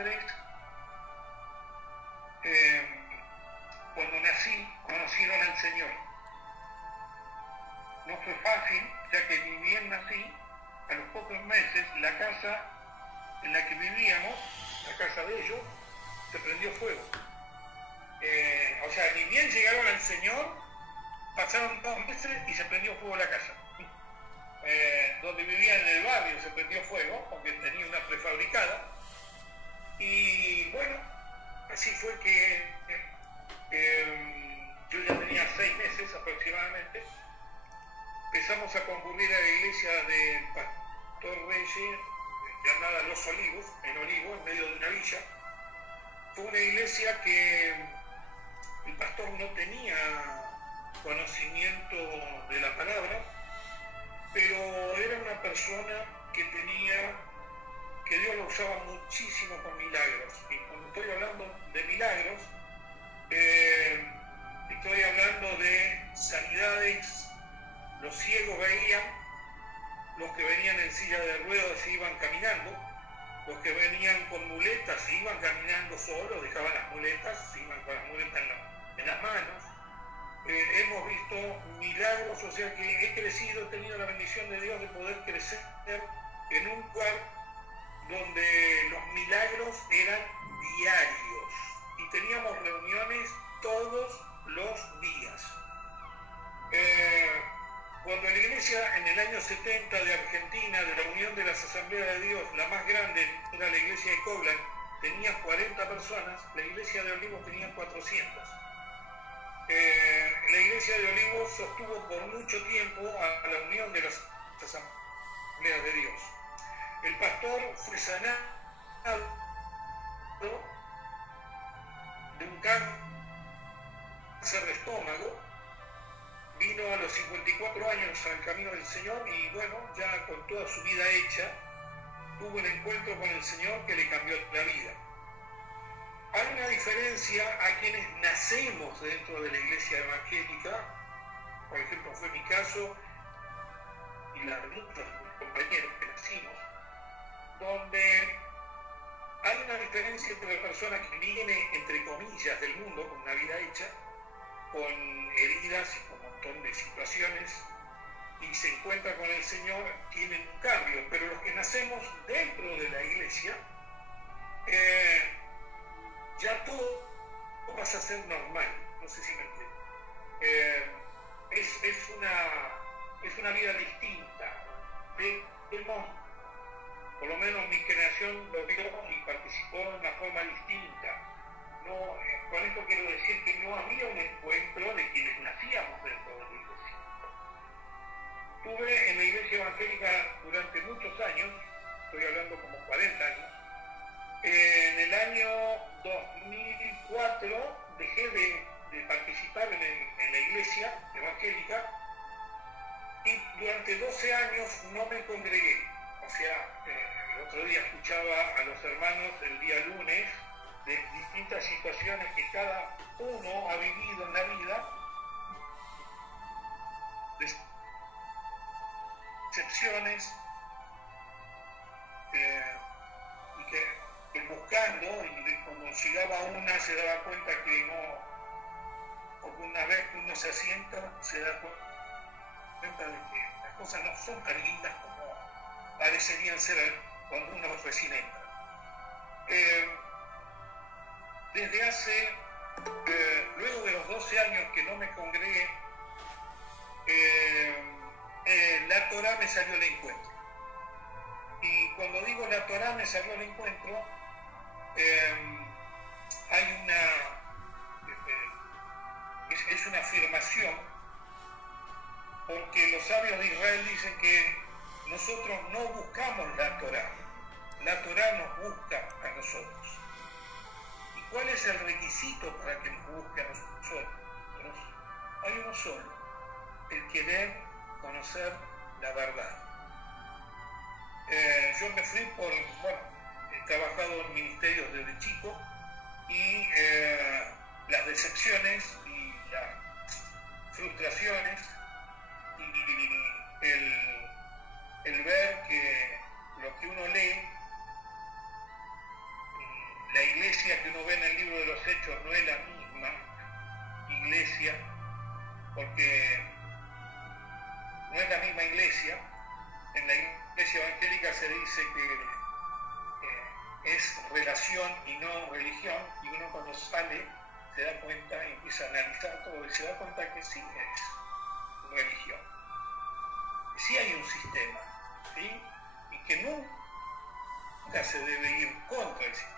padres, cuando nací, conocieron al Señor. No fue fácil, ya que ni bien nací, a los pocos meses, la casa en la que vivíamos, la casa de ellos, se prendió fuego. O sea, ni bien llegaron al Señor, pasaron 2 meses y se prendió fuego la casa. Donde vivía en el barrio se prendió fuego, porque tenía una prefabricada. Y bueno, así fue que yo ya tenía 6 meses aproximadamente. Empezamos a concurrir a la iglesia de Pastor Reyes, llamada Los Olivos, en Olivo, en medio de una villa. Fue una iglesia que el pastor no tenía conocimiento de la palabra, pero era una persona que Dios lo usaba muchísimo con milagros. Y cuando estoy hablando de milagros, estoy hablando de sanidades. Los ciegos veían, los que venían en silla de ruedas se iban caminando, los que venían con muletas se iban caminando solos, dejaban las muletas, se iban con las muletas en las manos. Hemos visto milagros, o sea que he crecido, he tenido la bendición de Dios de poder crecer en un lugar donde los milagros eran diarios y teníamos reuniones todos los días. Cuando la iglesia en el año 70 de Argentina, de la Unión de las Asambleas de Dios, la más grande era la iglesia de Coblan, tenía 40 personas, la iglesia de Olivos tenía 400. La iglesia de Olivos sostuvo por mucho tiempo a la Unión de las Asambleas de Dios. El pastor fue sanado de un cáncer de estómago. Vino a los 54 años al camino del Señor y bueno, ya con toda su vida hecha, tuvo un encuentro con el Señor que le cambió la vida. Hay una diferencia a quienes nacemos dentro de la iglesia evangélica, por ejemplo fue mi caso y la de muchos compañeros que nacimos, donde hay una diferencia entre la persona que viene, entre comillas, del mundo, con una vida hecha, con heridas y con un montón de situaciones, y se encuentra con el Señor, tienen un cambio, pero los que nacemos dentro de la iglesia, ya todo pasa a ser normal, no sé si me entienden. Es una vida distinta. Vemos, por lo menos mi generación lo vio y participó de una forma distinta. No, con esto quiero decir que no había un encuentro de quienes nacíamos dentro de la iglesia. Estuve en la iglesia evangélica durante muchos años, estoy hablando como 40 años. En el año 2004 dejé de participar en la iglesia evangélica y durante 12 años no me congregué. O sea, el otro día escuchaba a los hermanos el día lunes de distintas situaciones que cada uno ha vivido en la vida, decepciones, y que buscando, y cuando llegaba una se daba cuenta que no, porque una vez que uno se asienta se da cuenta de que las cosas no son tan lindas como parecerían ser cuando uno recién entra. Desde hace, luego de los 12 años que no me congregué, la Torá me salió al encuentro. Y cuando digo la Torá me salió al encuentro, hay es una afirmación, porque los sabios de Israel dicen que nosotros no buscamos la Torá nos busca a nosotros. ¿Y cuál es el requisito para que nos busque a nosotros? Hay uno solo, el querer conocer la verdad. Yo me fui he trabajado en ministerios desde chico y las decepciones y las frustraciones y el ver que lo que uno lee hechos no es la misma iglesia, porque no es la misma iglesia. En la iglesia evangélica se dice que es relación y no religión, y uno cuando sale se da cuenta y empieza a analizar todo y se da cuenta que sí es religión, que sí hay un sistema, ¿sí? Y que nunca se debe ir contra el sistema.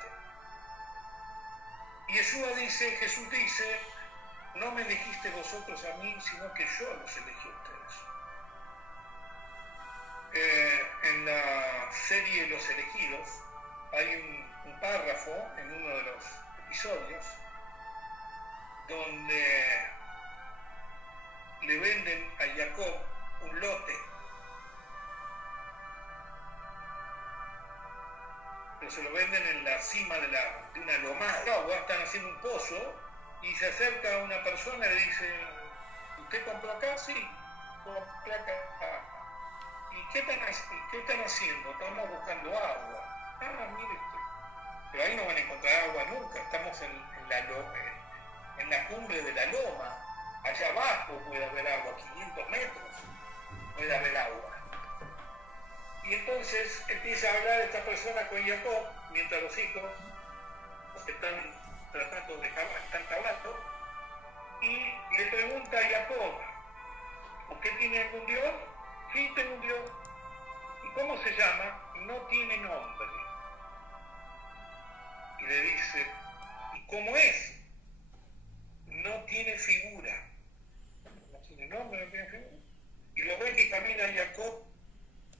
Y Jesús dice, no me elegiste vosotros a mí, sino que yo los elegí a ustedes. En la serie Los Elegidos hay un párrafo en uno de los episodios donde le venden a Jacob un lote, pero se lo venden en la cima de una lomada de agua. Están haciendo un pozo y se acerca a una persona y le dice, ¿usted compró acá? Sí, compré acá. ¿Y qué están haciendo? Estamos buscando agua. Mire usted. Pero ahí no van a encontrar agua nunca. Estamos en la cumbre de la loma. Allá abajo puede haber agua, 500 metros puede haber agua. Y entonces empieza a hablar esta persona con Jacob, mientras los hijos están tratando de están hablando, y le pregunta a Jacob, ¿usted tiene algún Dios? Sí, tengo un Dios. ¿Y cómo se llama? No tiene nombre. Y le dice, ¿y cómo es? No tiene figura. No tiene nombre, no tiene figura. Y lo ve que camina Jacob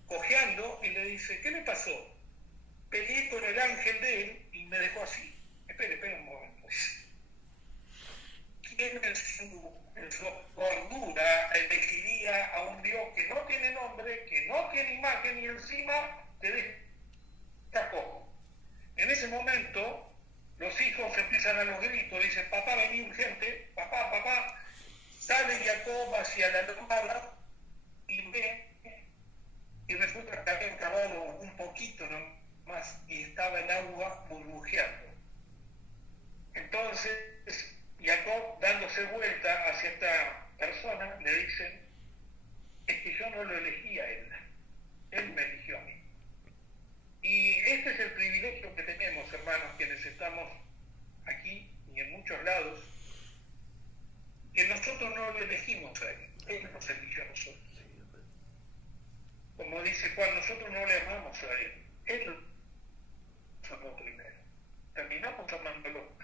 cojeando y le dice, ¿qué le pasó? Peleé con el ángel de él y me dejó así. Espera un momento. ¿Quién en su cordura elegiría a un Dios que no tiene nombre, que no tiene imagen y encima te deja cojo? En ese momento los hijos empiezan a los gritos, dicen, papá, vení urgente, papá. Sale Jacob hacia la lomada y ve, y resulta que habían cavado un poquito nomás y estaba el agua burbujeando. Entonces Jacob, dándose vuelta hacia esta persona, le dice, es que yo no lo elegí a él me eligió a mí. Y este es el privilegio que tenemos, hermanos, quienes estamos aquí y en muchos lados, que nosotros no lo elegimos a él nos eligió a nosotros. Como dice Juan, nosotros no le amamos a él lo amó primero. Terminamos amándolo,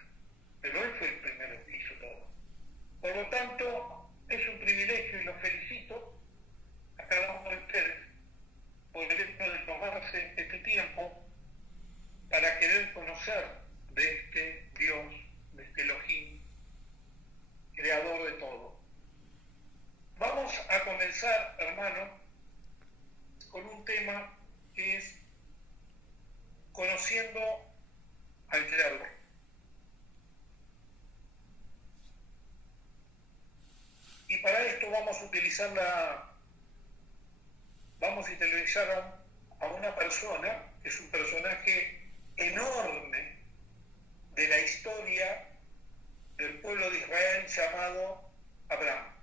pero él fue el primero que hizo todo. Por lo tanto, es un privilegio y los felicito a cada uno de ustedes por el hecho de tomarse este tiempo para querer conocer de este Dios, de este Elohim, creador de todo. Vamos a comenzar, hermanos, con un tema que es conociendo al Creador. Y para esto vamos a utilizar a una persona que es un personaje enorme de la historia del pueblo de Israel llamado Abraham.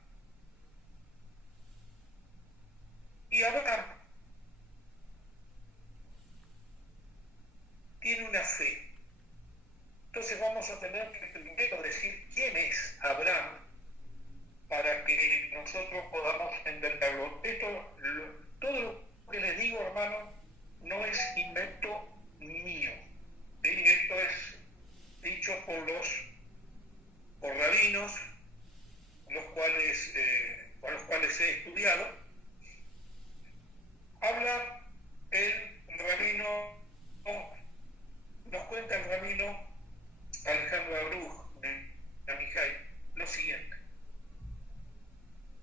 Y Abraham tiene una fe. Entonces vamos a tener que primero decir quién es Abraham para que nosotros podamos entenderlo. Todo lo que les digo, hermano, no es invento mío. ¿Sí? Esto es dicho por rabinos, a los cuales he estudiado. Habla el rabino, nos cuenta el rabino Alejandro Abruj de Amijay lo siguiente.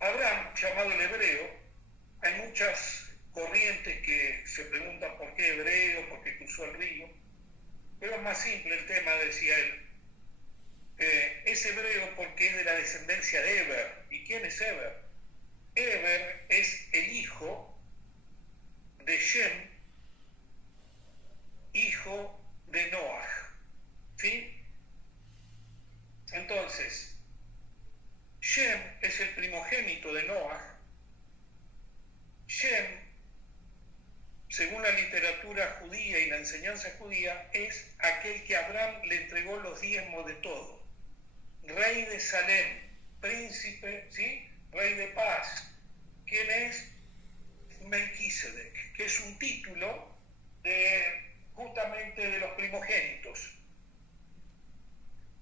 Abraham, llamado el hebreo, hay muchas corrientes que se preguntan por qué hebreo, por qué cruzó el río, pero es más simple el tema, decía él. Es hebreo porque es de la descendencia de Eber. ¿Y quién es Eber? Eber es el hijo de Shem, hijo de Noaj. ¿Sí? literatura judía y la enseñanza judía, es aquel que Abraham le entregó los diezmos de todo. Rey de Salem, príncipe, ¿sí? Rey de paz. ¿Quién es? Melquisedec, que es un título justamente de los primogénitos.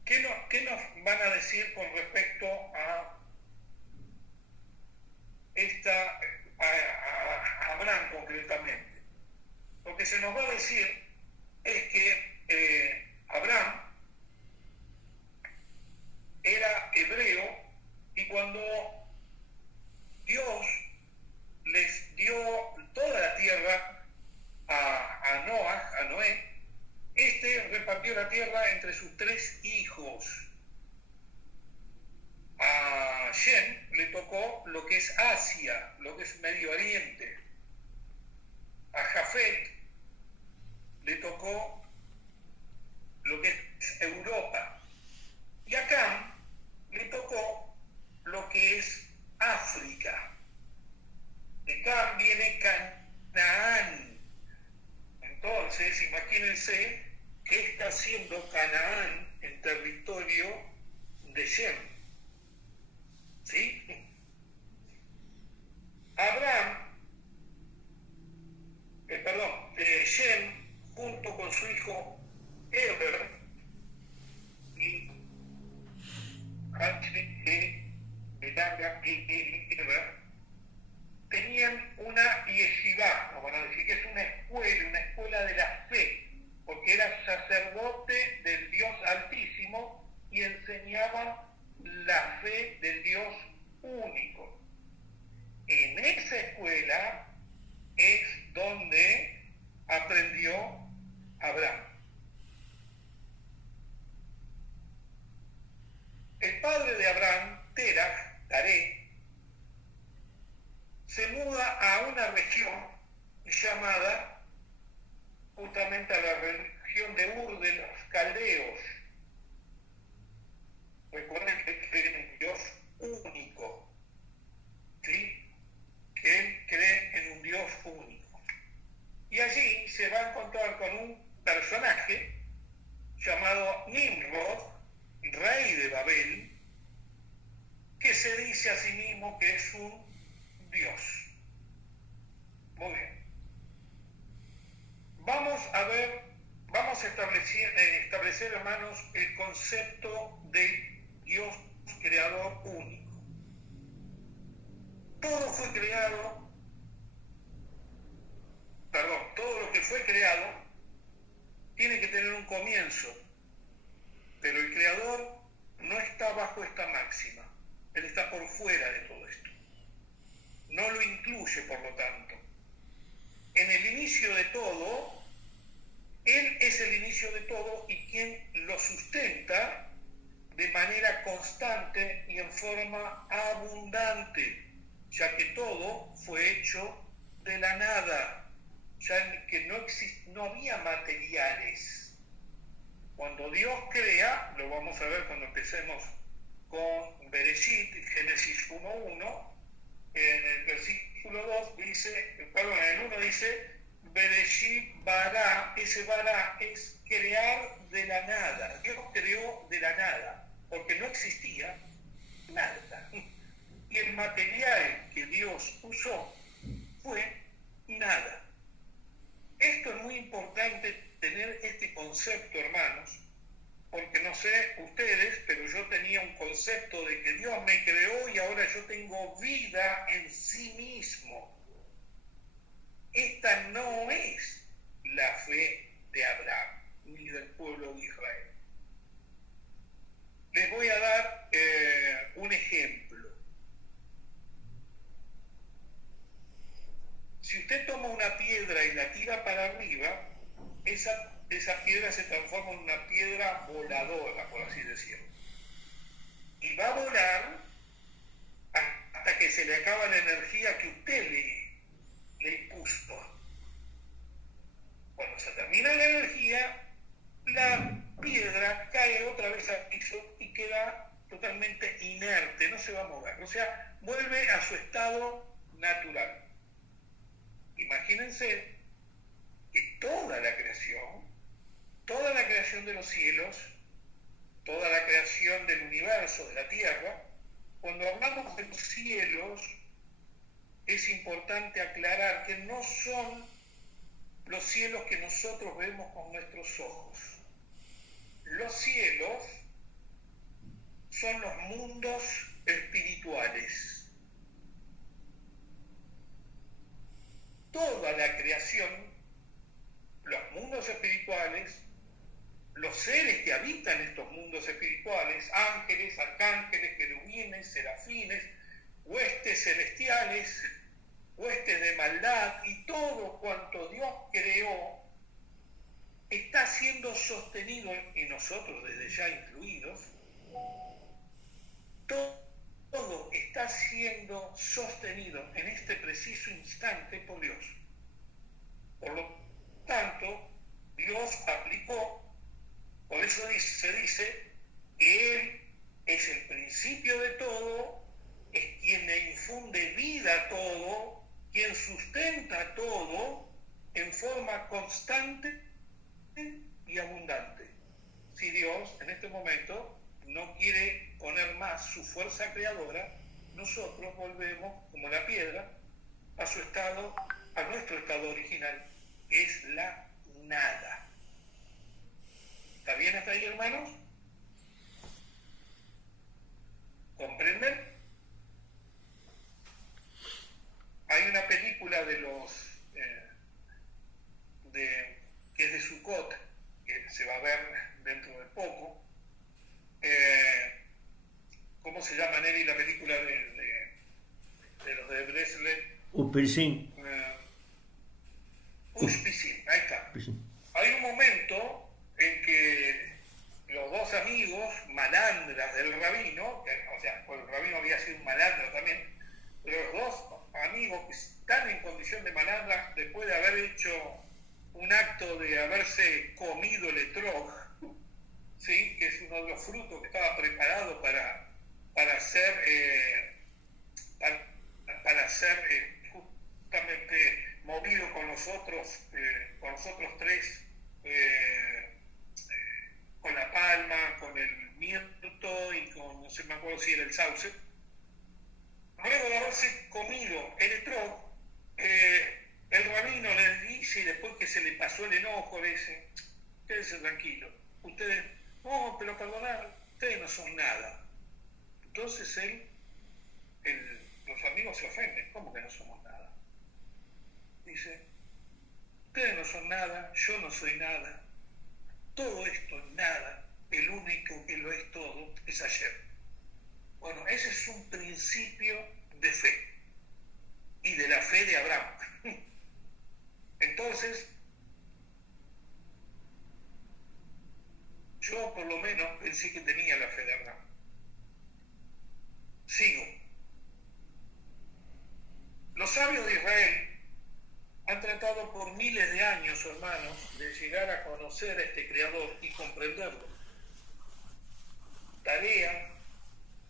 ¿Qué nos van a decir con respecto a Abraham concretamente? Lo que se nos va a decir es que Abraham era hebreo, y cuando Dios les dio toda la tierra a Noé, repartió la tierra entre sus 3 hijos. A Shem le tocó lo que es Asia, lo que es Medio Oriente. A Jafet le tocó lo que es Europa. Y a Cam le tocó lo que es África. De Cam viene Canaán. Entonces, imagínense qué está haciendo Canaán en territorio de Shem. ¿Sí? Shem, junto con su hijo Eber, y tenían una yeshivá, nos van a decir que es una escuela de la fe, porque era sacerdote del Dios Altísimo y enseñaban la fe del Dios único. En esa escuela es donde aprendió Abraham. El padre de Abraham, Taré, se muda a una región llamada, justamente a la región de Ur de los Caldeos. Recuerden que cree en un Dios único, ¿sí? Que él cree en un Dios único. Y allí se va a encontrar con un personaje llamado Nimrod, rey de Babel, que se dice a sí mismo que es un Dios. Muy bien. Vamos a establecer, hermanos, el concepto de Dios creador único. Todo lo que fue creado tiene que tener un comienzo, pero el creador no está bajo esta máxima, él está por fuera de todo esto, no lo incluye, por lo tanto. En el inicio de todo, él es el inicio de todo y quien lo sustenta de manera constante y en forma abundante, ya que todo fue hecho de la nada, ya que no había materiales. Cuando Dios crea, lo vamos a ver cuando empecemos con Bereshit, Génesis 1:1, en el versículo 2 dice, en el 1 dice, Bereshit bara, ese bara es crear de la nada. Dios creó de la nada, porque no existía nada. Y el material que Dios usó fue nada. Esto es muy importante tener este concepto, hermanos, porque no sé ustedes, pero yo tenía un concepto de que Dios me creó y ahora yo tengo vida en sí mismo. Esta no es la fe de Abraham ni del pueblo de Israel. Les voy a dar un ejemplo. Si usted toma una piedra y la tira para arriba, esa piedra se transforma en una piedra voladora, por así decirlo. Y va a volar hasta que se le acaba la energía que usted le impuso. Cuando se termina la energía, la piedra cae otra vez al piso y queda totalmente inerte, no se va a mover. O sea, vuelve a su estado natural. Imagínense creación de los cielos, toda la creación del universo, de la tierra. Cuando hablamos de los cielos, es importante aclarar que no son los cielos que nosotros vemos con nuestros ojos. Los cielos son los mundos espirituales. Toda la creación, los mundos espirituales, los seres que habitan estos mundos espirituales, ángeles, arcángeles, querubines, serafines, huestes celestiales, huestes de maldad y todo cuanto Dios creó, está siendo sostenido, y nosotros desde ya incluidos, todo está siendo sostenido en este preciso instante por Dios. Por lo tanto, Dios aplicó, por eso se dice que Él es el principio de todo, es quien le infunde vida a todo, quien sustenta todo en forma constante y abundante. Si Dios en este momento no quiere poner más su fuerza creadora, nosotros volvemos como la piedra a su estado, a nuestro estado original, que es la nada. ¿Está bien hasta ahí, hermanos? ¿Comprenden? Hay una película de los que es de Sukkot, que se va a ver dentro de poco. ¿Cómo se llama, Neri, la película de los de Breslev? Ushpizin. Ushpizin, ahí está. Hay un momento en que los dos amigos malandras del rabino, o sea, pues el rabino había sido un malandro también, pero los dos amigos que están en condición de malandra después de haber hecho un acto de haberse comido el etrog, ¿sí? Que es uno de los frutos que estaba preparado para ser justamente movido con los otros tres, con la palma, con el mirto y con, no sé, me acuerdo si era el sauce. Luego de haberse comido el etrog, el rabino les dice, y después que se le pasó el enojo, le dice: quédense tranquilos, ustedes, no, pero perdonad, ustedes no son nada. Entonces los amigos se ofenden: ¿cómo que no somos nada? Dice: ustedes no son nada, yo no soy nada, todo esto es nada, el único que lo es todo es ayer. Bueno, ese es un principio de fe, y de la fe de Abraham. Entonces, yo por lo menos pensé que tenía la fe de Abraham. Sigo. Los sabios de Israel han tratado por miles de años, hermanos, de llegar a conocer a este Creador y comprenderlo. Tarea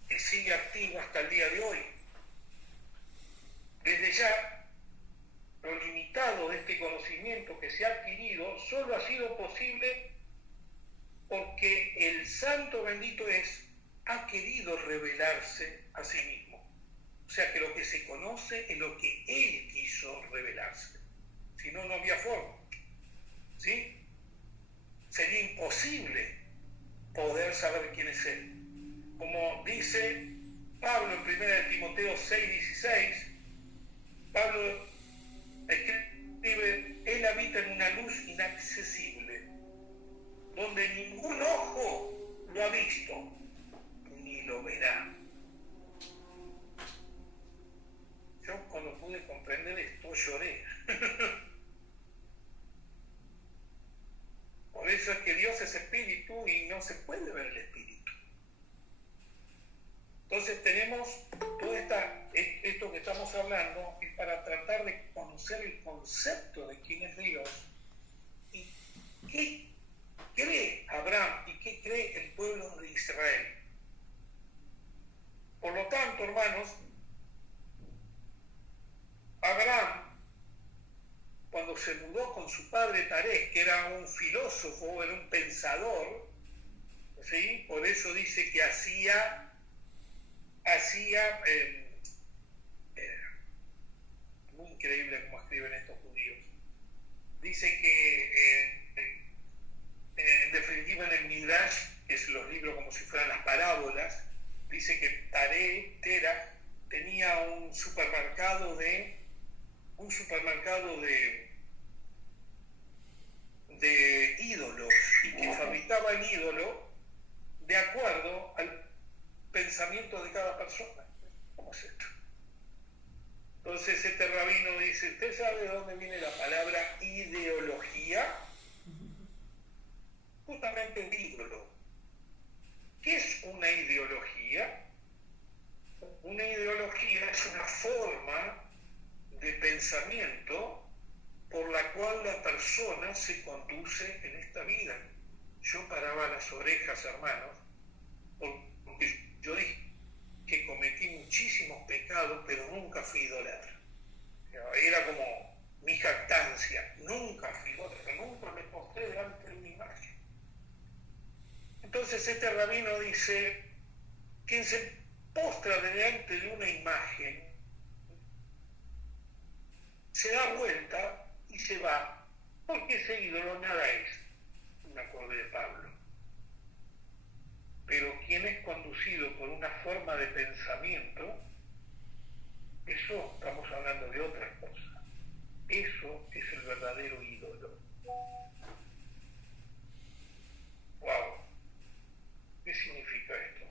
que sigue activa hasta el día de hoy. Desde ya, lo limitado de este conocimiento que se ha adquirido solo ha sido posible porque el Santo bendito ha querido revelarse a sí mismo. O sea que lo que se conoce es lo que Él quiso revelarse. Si no, no había forma. ¿Sí? Sería imposible poder saber quién es Él. Como dice Pablo en 1 Timoteo 6:16, Pablo escribe: Él habita en una luz inaccesible, donde ningún ojo lo ha visto, ni lo verá. Yo cuando pude comprender esto lloré. Por eso es que Dios es espíritu y no se puede ver el espíritu. Entonces tenemos todo esto que estamos hablando es para tratar de conocer el concepto de quién es Dios y qué cree Abraham y qué cree el pueblo de Israel. Por lo tanto, hermanos, Abraham, cuando se mudó con su padre padre Tarek, que era un filósofo, era un pensador, ¿sí? Por eso dice que hacía muy increíble como escriben estos judíos. Dice que en definitiva en el Midrash, que es los libros como si fueran las parábolas, dice que Tera tenía un supermercado de ídolos, y que fabricaba el ídolo de acuerdo al pensamiento de cada persona. ¿Cómo es esto? Entonces este rabino dice, ¿usted sabe de dónde viene la palabra ideología? Justamente el ídolo. ¿Qué es una ideología? Una ideología es una forma de pensamiento por la cual la persona se conduce en esta vida. Yo paraba las orejas, hermanos, porque yo dije que cometí muchísimos pecados, pero nunca fui idólatra. Era como mi jactancia, nunca fui idólatra, nunca me postré delante de una imagen. Entonces este rabino dice, quien se postra delante de una imagen, se da vuelta y se va, porque ese ídolo nada es. Me acordé de Pablo. Pero quien es conducido por una forma de pensamiento, eso estamos hablando de otra cosa. Eso es el verdadero ídolo. ¡Wow! ¿Qué significa esto?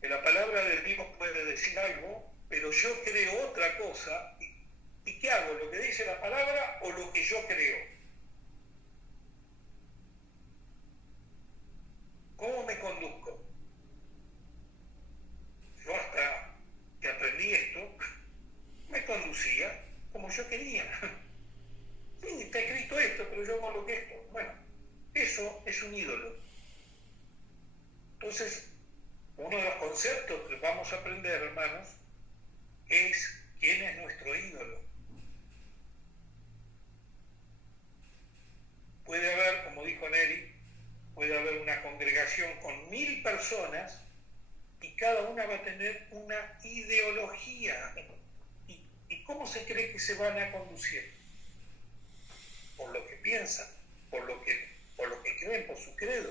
Que la palabra de Dios puede decir algo, pero yo creo otra cosa. ¿Y qué hago? ¿Lo que dice la palabra o lo que yo creo? ¿Cómo me conduzco? Yo hasta que aprendí esto, me conducía como yo quería. Sí, está escrito esto, pero yo coloqué esto. Bueno, eso es un ídolo. Entonces, uno de los conceptos que vamos a aprender, hermanos, es quién es nuestro ídolo. Puede haber, como dijo Neri, puede haber una congregación con 1000 personas y cada una va a tener una ideología. ¿Y cómo se cree que se van a conducir? Por lo que piensan, por lo que creen, por su credo.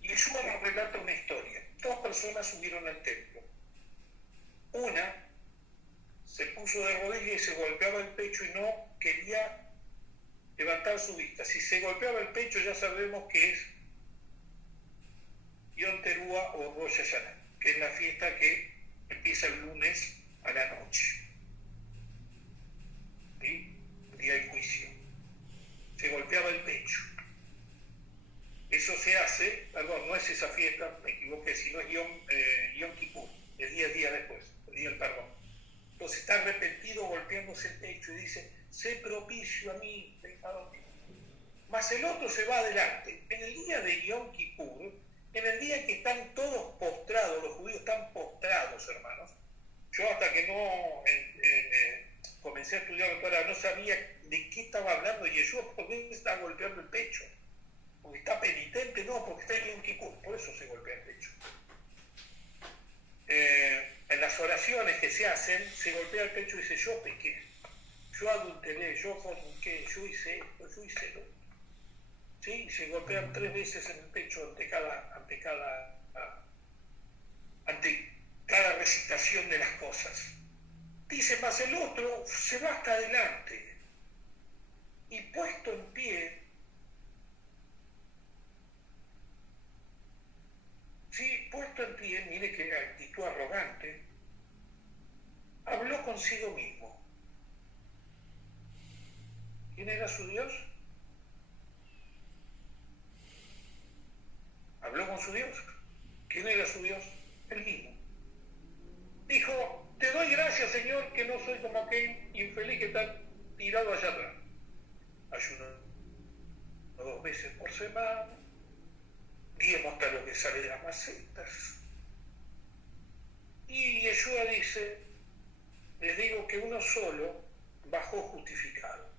Y Yeshua nos relata una historia. 2 personas subieron al templo. Una se puso de rodillas y se golpeaba el pecho y no quería levantar su vista. Si se golpeaba el pecho ya sabemos que es Yom Teruah o Rosh Hashanah, que es la fiesta que empieza el lunes a la noche. ¿Sí? Día del juicio. Se golpeaba el pecho. Eso se hace, perdón, no es esa fiesta, me equivoqué, sino es Yom Kippur, es 10 días después, el día del perdón. Entonces está arrepentido golpeándose el pecho y dice, sé propicio a mí, pecador. Mas el otro se va adelante. En el día de Yom Kippur, en el día que están todos postrados, los judíos están postrados, hermanos. Yo hasta que no comencé a estudiar la Torá, no sabía de qué estaba hablando Yeshua, por qué estaba golpeando el pecho. Porque está penitente, no, porque está en Yom Kippur, por eso se golpea el pecho. En las oraciones que se hacen, se golpea el pecho y dice, yo pequé, yo adulteré, yo forniqué, yo hice esto, yo hice lo otro. ¿Sí? Y se golpean 3 veces en el pecho ante cada recitación de las cosas. Dice, más el otro se va hasta adelante y puesto en pie, sí, puesto en pie, mire qué actitud arrogante, habló consigo mismo. ¿Quién era su Dios? Habló con su Dios. ¿Quién era su Dios? Él mismo. Dijo, te doy gracias, Señor, que no soy como aquel infeliz que está tirado allá atrás. Ayuno 2 veces por semana, diezmo hasta lo que sale de las macetas. Y Yeshua dice, les digo que uno solo bajó justificado.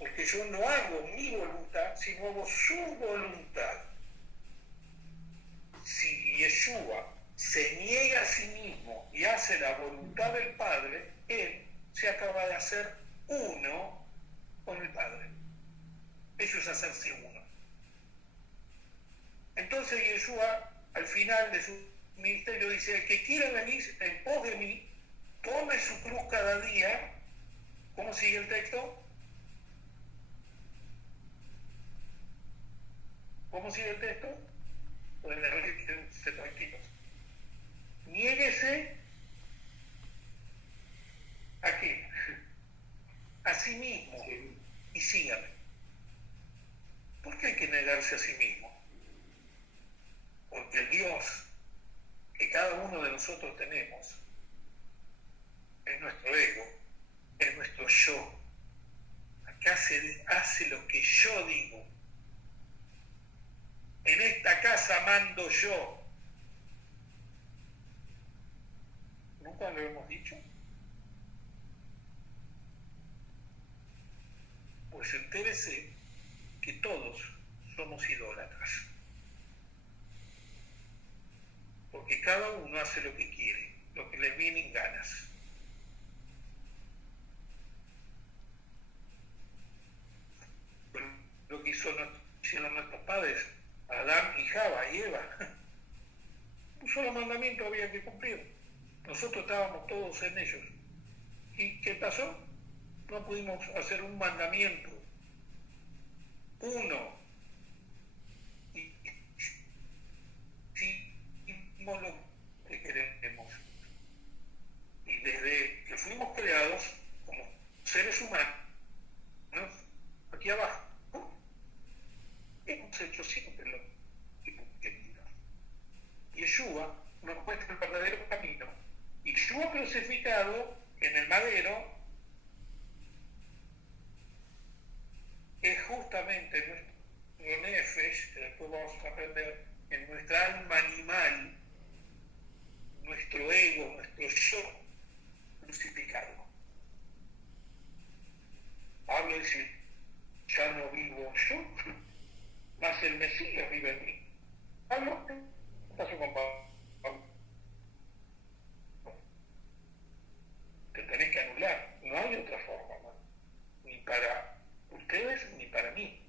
porque yo no hago mi voluntad, sino hago su voluntad. Si Yeshua se niega a sí mismo y hace la voluntad del Padre, él se acaba de hacer uno con el Padre. Eso es hacerse uno. Entonces Yeshua, al final de su ministerio, dice: el que quiera venir en pos de mí, tome su cruz cada día. ¿Cómo sigue el texto? ¿Cómo sigue el texto? Pueden leerse tranquilos. Niéguese ¿a qué? A sí mismo y sígame. ¿Por qué hay que negarse a sí mismo? Porque el Dios que cada uno de nosotros tenemos es nuestro ego, es nuestro yo. Acá hace lo que yo digo. En esta casa mando yo. ¿Nunca lo hemos dicho? Pues entérese que todos somos idólatras. Porque cada uno hace lo que quiere, lo que le viene en ganas. Lo que hicieron nuestros padres, Adán y Java y Eva. Un solo mandamiento había que cumplir. Nosotros estábamos todos en ellos. ¿Y qué pasó? No pudimos hacer un mandamiento. Uno. Y hicimos lo que queremos. Y desde que fuimos creados como seres humanos, aquí abajo, hemos hecho siempre lo que queríamos. Yeshua nos muestra el verdadero camino. Y Yeshua crucificado en el madero es justamente nuestro nefesh, que después vamos a aprender, en nuestra alma animal, nuestro ego, nuestro yo crucificado. Pablo dice: ya no vivo yo, mas el Mesías vive en mí. Pablo, ¿qué pasó con Pablo? Te tenés que anular. No hay otra forma, ¿no? Ni para ustedes ni para mí.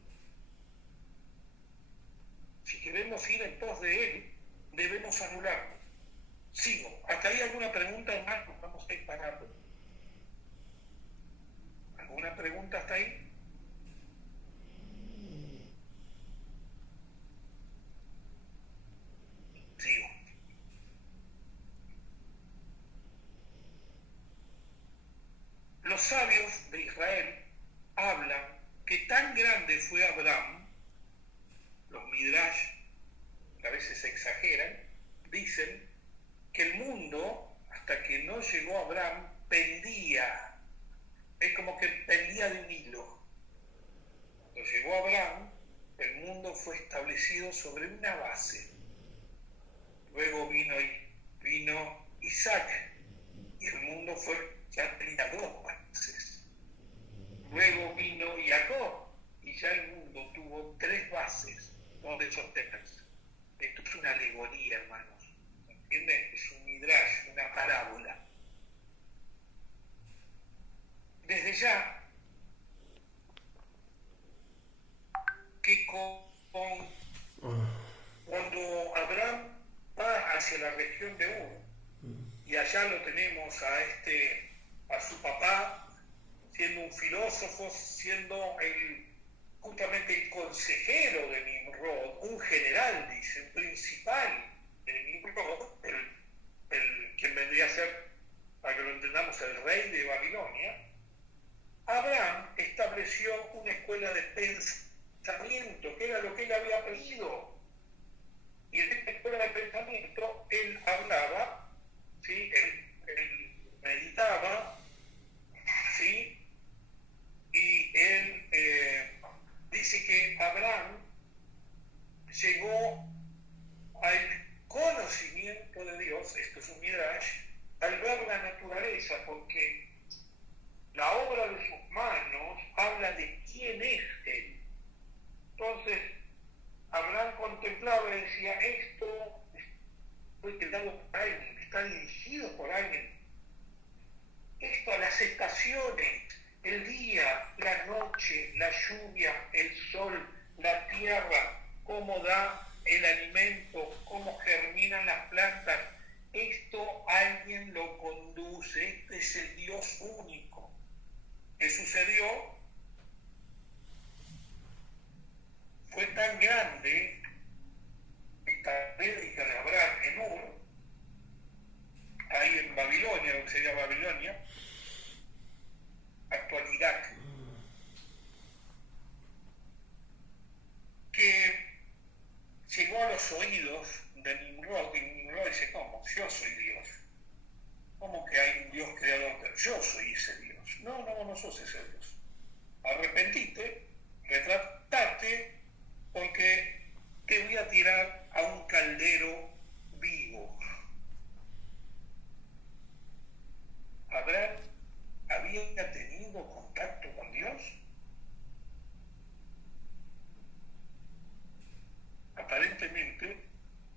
Si queremos ir en pos de él, debemos anularlo. Sigo. ¿Hasta ahí alguna pregunta más? Nos vamos a ir parando. ¿Alguna pregunta hasta ahí? Sigo. Los sabios de Israel hablan que tan grande fue Abraham, los Midrash, que a veces exageran, dicen que el mundo, hasta que no llegó Abraham, pendía. Es como que pendía de un hilo. Cuando llegó Abraham, el mundo fue establecido sobre una base. Luego vino Isaac, y el mundo ya tenía dos bases. Luego vino Jacob, y ya el mundo tuvo tres bases donde sostenerse. Esto es una alegoría, hermanos. ¿Entienden? Es un midrash, una parábola. Desde ya, que cuando Abraham va hacia la región de Ur, y allá lo tenemos a su papá, siendo un filósofo, siendo justamente el consejero de Nimrod, un general, dice, principal de Nimrod, quien vendría a ser, para que lo entendamos, el rey de Babilonia. Abraham estableció una escuela de pensamiento, que era lo que él había aprendido. Y en esta escuela de pensamiento él hablaba, ¿sí? Él meditaba, ¿sí? Y él dice que Abraham llegó al conocimiento de Dios, esto es un midrash, al ver la naturaleza, porque la obra de sus manos habla de quién día, la noche, la lluvia, el sol, la tierra, cómo da el alimento, cómo germinan las plantas. Esto alguien lo conduce, este es el Dios único. ¿Qué sucedió? Fue tan grande esta prédica de Abraham en Ur, ahí en Babilonia, lo que sería Babilonia, actual Irak, que llegó a los oídos de Nimrod, y Nimrod dice, ¿cómo? Yo soy Dios. ¿Cómo que hay un Dios creador? Yo soy ese Dios. No, no sos ese Dios. Arrepentite, retractate, porque te voy a tirar a un caldero vivo. ¿Abraham había tenido contacto con Dios? Aparentemente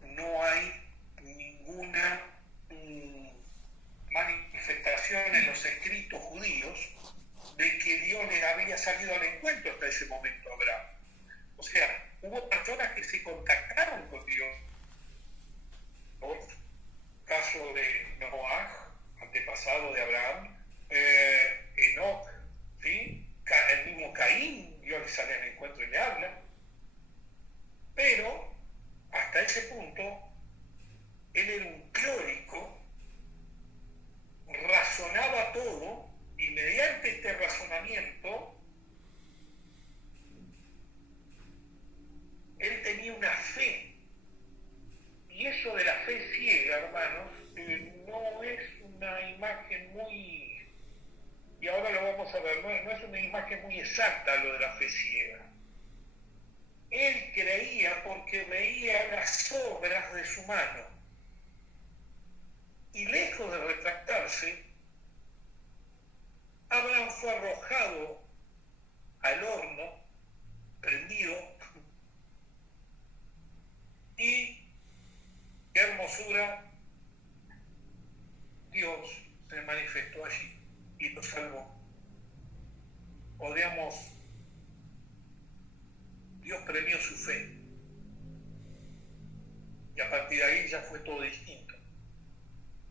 no hay ninguna manifestación en los escritos judíos de que Dios le había salido al encuentro hasta ese momento a Abraham. O sea, hubo personas que se contactaron con Dios. Caso de Noah, antepasado de Abraham, Enoch, ¿sí? El mismo Caín, Dios le sale al encuentro y le habla. Pero, hasta ese punto, él era un teórico, razonaba todo, y mediante este razonamiento, él tenía una fe. Y eso de la fe ciega, hermanos, no es una imagen muy, y ahora lo vamos a ver, no es una imagen muy exacta lo de la fe ciega. Él creía porque veía las obras de su mano. Y lejos de retractarse, Abraham fue arrojado al horno, prendido, y qué hermosura, Dios se manifestó allí y lo salvó. O digamos, Dios premió su fe. Y a partir de ahí ya fue todo distinto.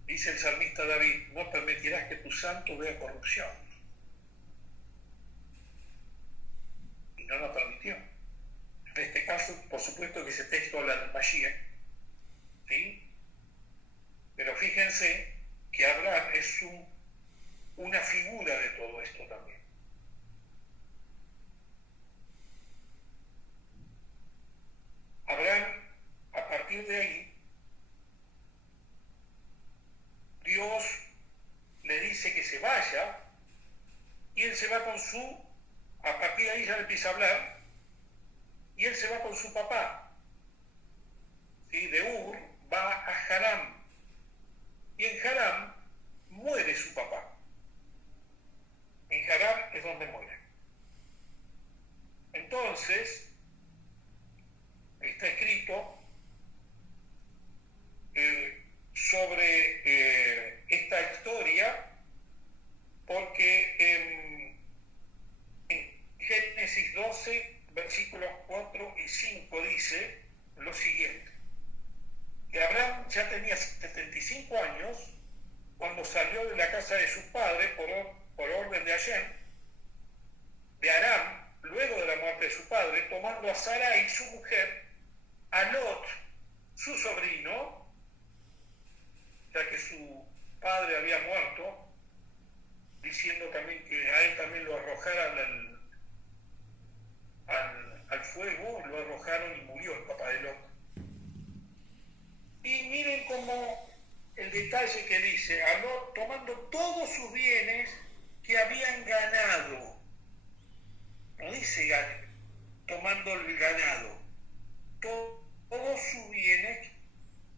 Dice el salmista David, no permitirás que tu santo vea corrupción. Y no lo permitió. En este caso, por supuesto que ese texto habla del Mashiach, ¿sí? Pero fíjense que Abraham es una figura de todo esto también. Abraham, a partir de ahí, Dios le dice que se vaya, y él se va a partir de ahí ya le empieza a hablar, y él se va con su papá, ¿sí? De Ur va a Harán, y en Harán muere su papá. En Harán es donde muere. Entonces, está escrito sobre esta historia, porque en Génesis 12, versículos 4 y 5 dice lo siguiente: que Abraham ya tenía 75 años cuando salió de la casa de su padre por orden de Hashem, de Aram, luego de la muerte de su padre, tomando a Sarai, su mujer, a Lot, su sobrino, ya que su padre había muerto, diciendo también que a él también lo arrojaran al fuego, lo arrojaron y murió el papá de Lot. Y miren cómo el detalle que dice, a Lot tomando todos sus bienes que habían ganado. No dice tomando el ganado, todos sus bienes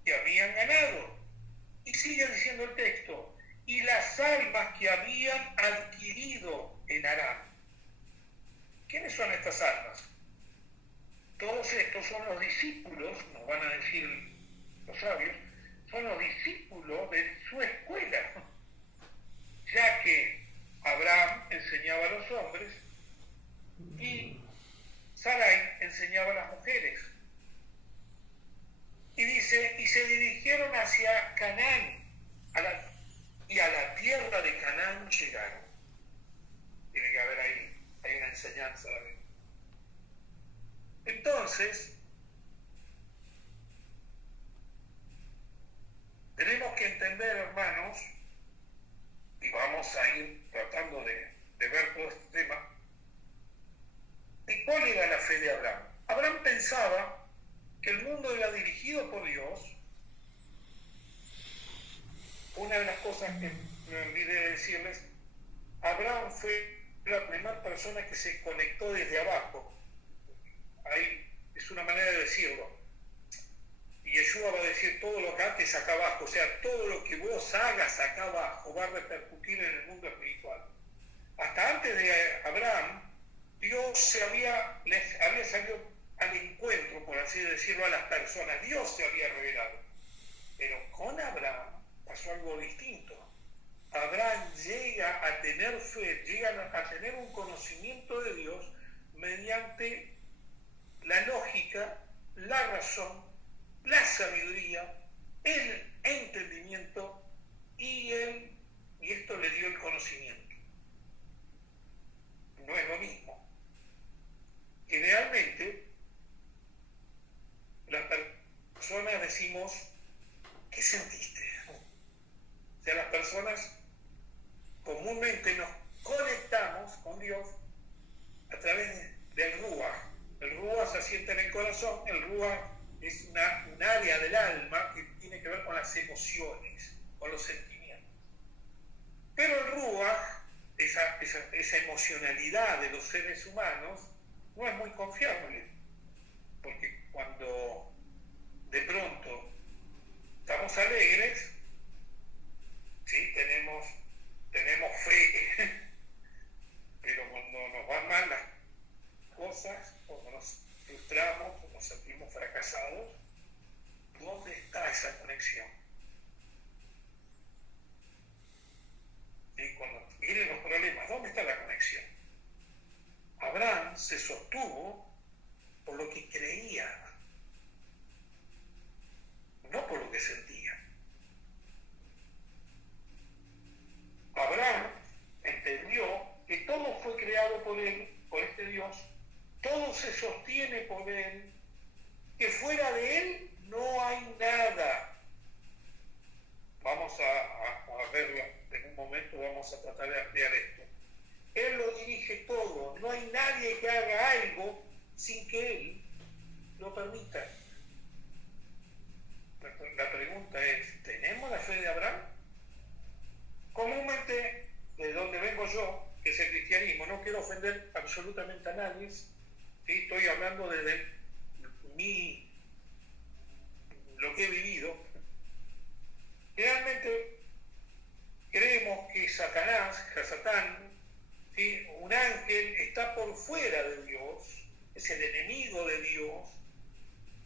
que habían ganado. Y sigue diciendo el texto, y las almas que habían adquirido en Aram. ¿Quiénes son estas almas? Todos estos son los discípulos, nos van a decir los sabios, son los discípulos de su escuela, ya que Abraham enseñó enseñaba a los hombres y Sarai enseñaba a las mujeres. Y dice, y se dirigieron hacia Canaán, y a la tierra de Canaán llegaron. Tiene que haber ahí, hay una enseñanza. Entonces, tenemos que entender, hermanos, y vamos a ir tratando de ver todo este tema, de cuál era la fe de Abraham. Abraham pensaba que el mundo era dirigido por Dios. Una de las cosas que me olvidé de decirles, Abraham fue la primera persona que se conectó desde abajo. Ahí es una manera de decirlo. Y Yeshua va a decir, todo lo que haces acá abajo, o sea, todo lo que vos hagas acá abajo va a repercutir en el mundo espiritual. Hasta antes de Abraham, Dios les había salido al encuentro, por así decirlo, a las personas. Dios se había revelado. Pero con Abraham pasó algo distinto. Abraham llega a tener fe, llega a tener un conocimiento de Dios mediante la lógica, la razón, la sabiduría, el entendimiento y esto le dio el conocimiento. No es lo mismo. Generalmente, las personas decimos, ¿qué sentiste? O sea, las personas comúnmente nos conectamos con Dios a través del Ruach. El Ruach se asienta en el corazón, el Ruach es un área del alma que tiene que ver con las emociones, con los sentimientos. Pero el Ruach, esa emocionalidad de los seres humanos, no es muy confiable, porque cuando de pronto estamos alegres, sí, tenemos fe, pero cuando nos van mal las cosas, cuando nos frustramos, cuando nos sentimos fracasados, ¿dónde está esa conexión? Y cuando vienen los problemas, ¿dónde está la conexión? Abraham se sostuvo por lo que creía, no por lo que sentía. Abraham entendió que todo fue creado por él, por este Dios, todo se sostiene por él, que fuera de él no hay nada. Vamos a verlo en un momento, vamos a tratar de ampliar esto. Él lo dirige todo, no hay nadie que haga algo sin que él lo permita. La pregunta es, ¿tenemos la fe de Abraham? Comúnmente, de donde vengo yo, que es el cristianismo, no quiero ofender absolutamente a nadie, ¿sí? Estoy hablando desde lo que he vivido. Realmente creemos que Satán, ¿sí? Un ángel está por fuera de Dios, es el enemigo de Dios,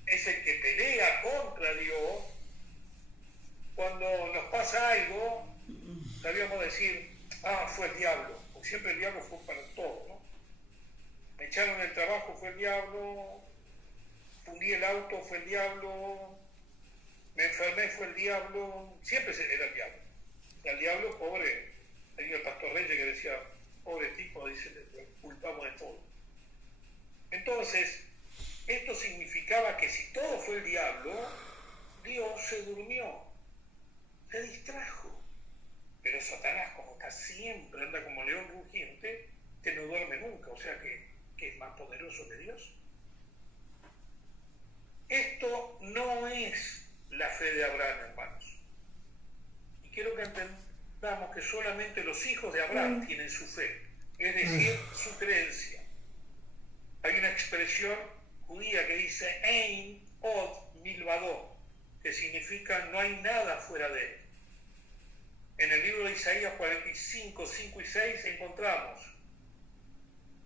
es el que pelea contra Dios. Cuando nos pasa algo, sabíamos decir, fue el diablo, porque siempre el diablo fue para todo, ¿no? Me echaron el trabajo, fue el diablo, fundí el auto, fue el diablo, me enfermé, fue el diablo, siempre era el diablo. El diablo, pobre, tenía el pastor Reyes que decía, pobre tipo, dice, le culpamos de todo. Entonces, esto significaba que si todo fue el diablo, Dios se durmió, se distrajo. Pero Satanás, como está siempre, anda como león rugiente, que no duerme nunca, o sea que es más poderoso que Dios. Esto no es la fe de Abraham, hermanos. Y quiero que entendamos que solamente los hijos de Abraham tienen su fe, es decir, su creencia. Hay una expresión judía que dice Ein od milvado, que significa no hay nada fuera de él. En el libro de Isaías 45, 5 y 6 encontramos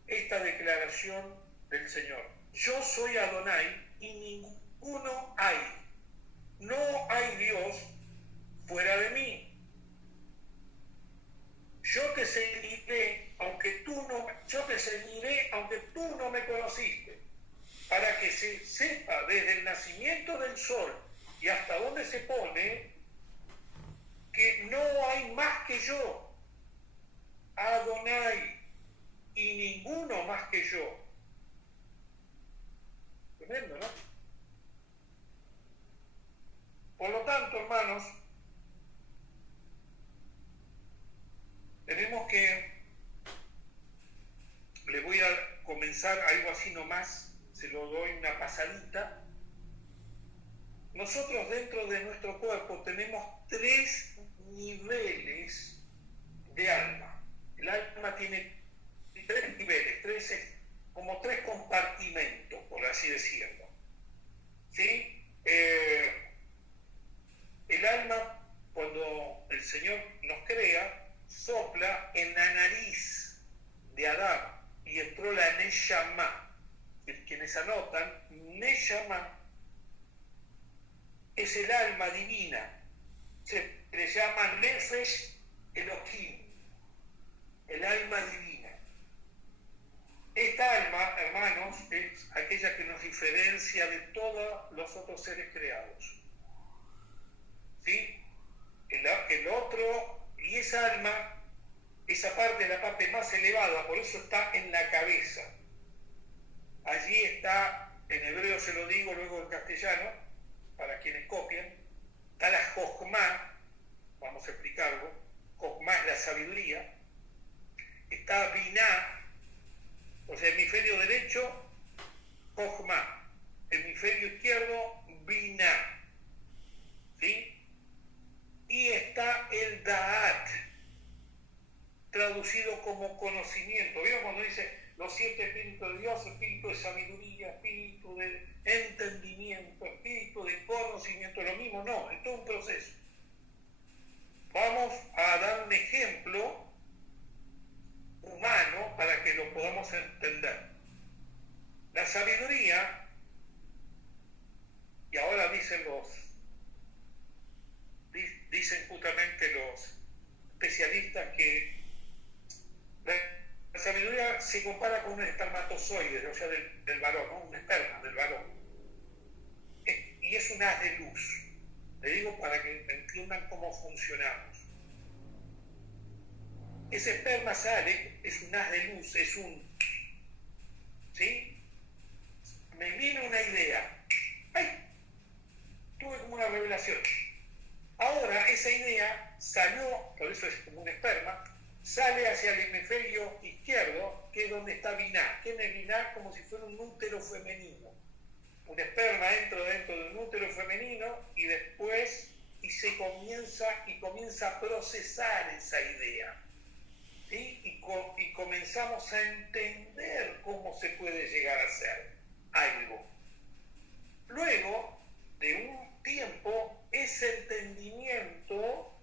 esta declaración del Señor. Yo soy Adonai y ninguno hay. No hay Dios fuera de mí. Yo te seguiré yo te seguiré aunque tú no me conociste, para que se sepa desde el nacimiento del sol y hasta dónde se pone, que no hay más que yo, Adonai, y ninguno más que yo. Tremendo, ¿no? Por lo tanto, hermanos, tenemos que, le voy a comenzar algo así nomás, se lo doy una pasadita. Nosotros dentro de nuestro cuerpo tenemos 3 niveles de alma. El alma tiene 3 niveles, como 3 compartimentos, por así decirlo. ¿Sí? El alma, cuando el Señor nos crea, sopla en la nariz de Adán y entró la Neshama. Quienes anotan, Neshama es el alma divina. Se le llama Nefesh Elohim, el alma divina. Esta alma, hermanos, es aquella que nos diferencia de todos los otros seres creados. ¿Sí? El otro, y esa alma, esa parte es la parte más elevada, por eso está en la cabeza. Allí está, en hebreo se lo digo, luego en castellano, para quienes copian, está la Jochma, vamos a explicarlo. Jochma es la sabiduría. Está Binah, o sea, hemisferio derecho, Jochma. Hemisferio izquierdo, Binah. ¿Sí? Y está el Da'at, traducido como conocimiento. ¿Vieron cuando dice los 7 espíritus de Dios? Espíritu de sabiduría, espíritu de entendimiento, espíritu de conocimiento. Lo mismo, no, es todo un proceso. Vamos a dar un ejemplo humano para que lo podamos entender. La sabiduría, y ahora dicen justamente los especialistas que la sabiduría se compara con un espermatozoide, o sea, del varón, ¿no? Un esperma del varón. Y es un haz de luz. Le digo para que entiendan cómo funcionamos. Ese esperma sale, es un haz de luz, es un... ¿Sí? Me viene una idea. ¡Ay! Tuve como una revelación. Ahora esa idea salió, por eso es como un esperma, sale hacia el hemisferio izquierdo, que es donde está Binah. ¿Quién es Binah? Como si fuera un útero femenino. Un esperma entra dentro de un útero femenino y después comienza a procesar esa idea. ¿Sí? Y comenzamos a entender cómo se puede llegar a ser algo. Luego de un tiempo, ese entendimiento,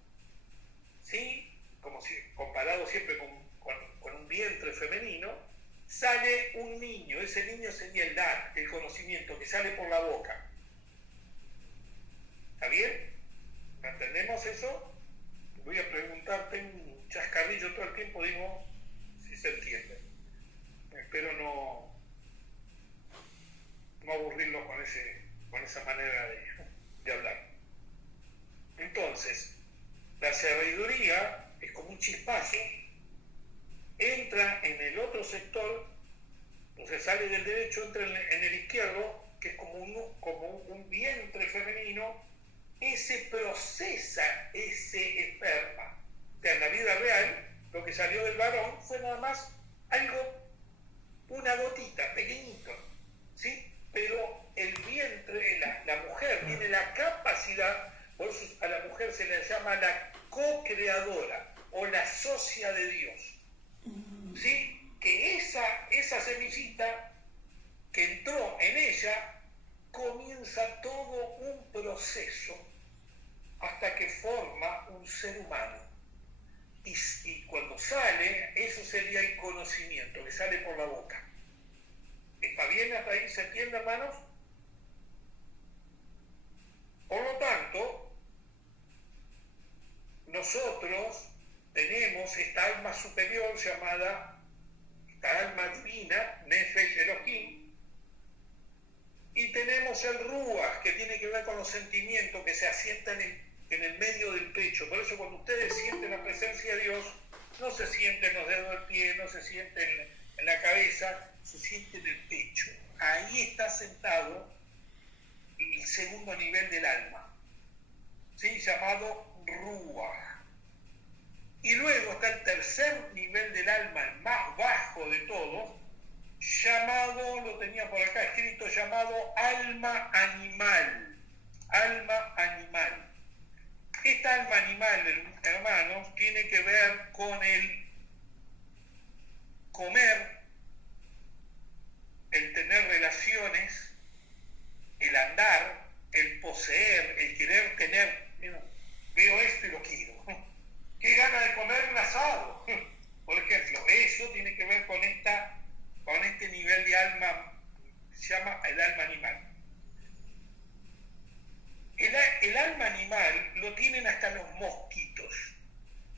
¿sí? Como si comparado siempre con un vientre femenino, sale un niño. Ese niño sería el dar, el conocimiento que sale por la boca. ¿Está bien? ¿Entendemos eso? Voy a preguntarte un chascarrillo todo el tiempo, digo si se entiende. Espero no aburrirlo con esa manera de hablar. Entonces, la sabiduría es como un chispazo, entra en el otro sector, entonces sale del derecho, entra en el izquierdo, que es como un vientre femenino. Ese procesa ese esperma. O sea, en la vida real, lo que salió del varón fue nada más una gotita, pequeñito, ¿sí? Pero el vientre, la mujer tiene la capacidad, por eso a la mujer se le llama la co-creadora o la socia de Dios, ¿sí? Que esa semillita que entró en ella comienza todo un proceso hasta que forma un ser humano. Y cuando sale, eso sería el conocimiento que sale por la boca. ¿Está bien hasta ahí? ¿Se entiende, hermanos? Por lo tanto, nosotros tenemos esta alma superior llamada esta alma divina, Nefesh Elohim, y tenemos el Ruach, que tiene que ver con los sentimientos que se asientan en el medio del pecho. Por eso cuando ustedes sienten la presencia de Dios, no se siente en los dedos del pie, no se siente en la cabeza, se siente en el pecho. Ahí está sentado el segundo nivel del alma, ¿sí? Llamado Ruach. Y luego está el tercer nivel del alma, el más bajo de todos, llamado, lo tenía por acá escrito, llamado alma animal. Alma animal. Esta alma animal, hermanos, tiene que ver con el comer, el tener relaciones, el andar, el poseer, el querer tener. Veo esto y lo quiero. ¿Qué gana de comer un asado? Por ejemplo, eso tiene que ver con este nivel de alma, se llama el alma animal. El alma animal lo tienen hasta los mosquitos.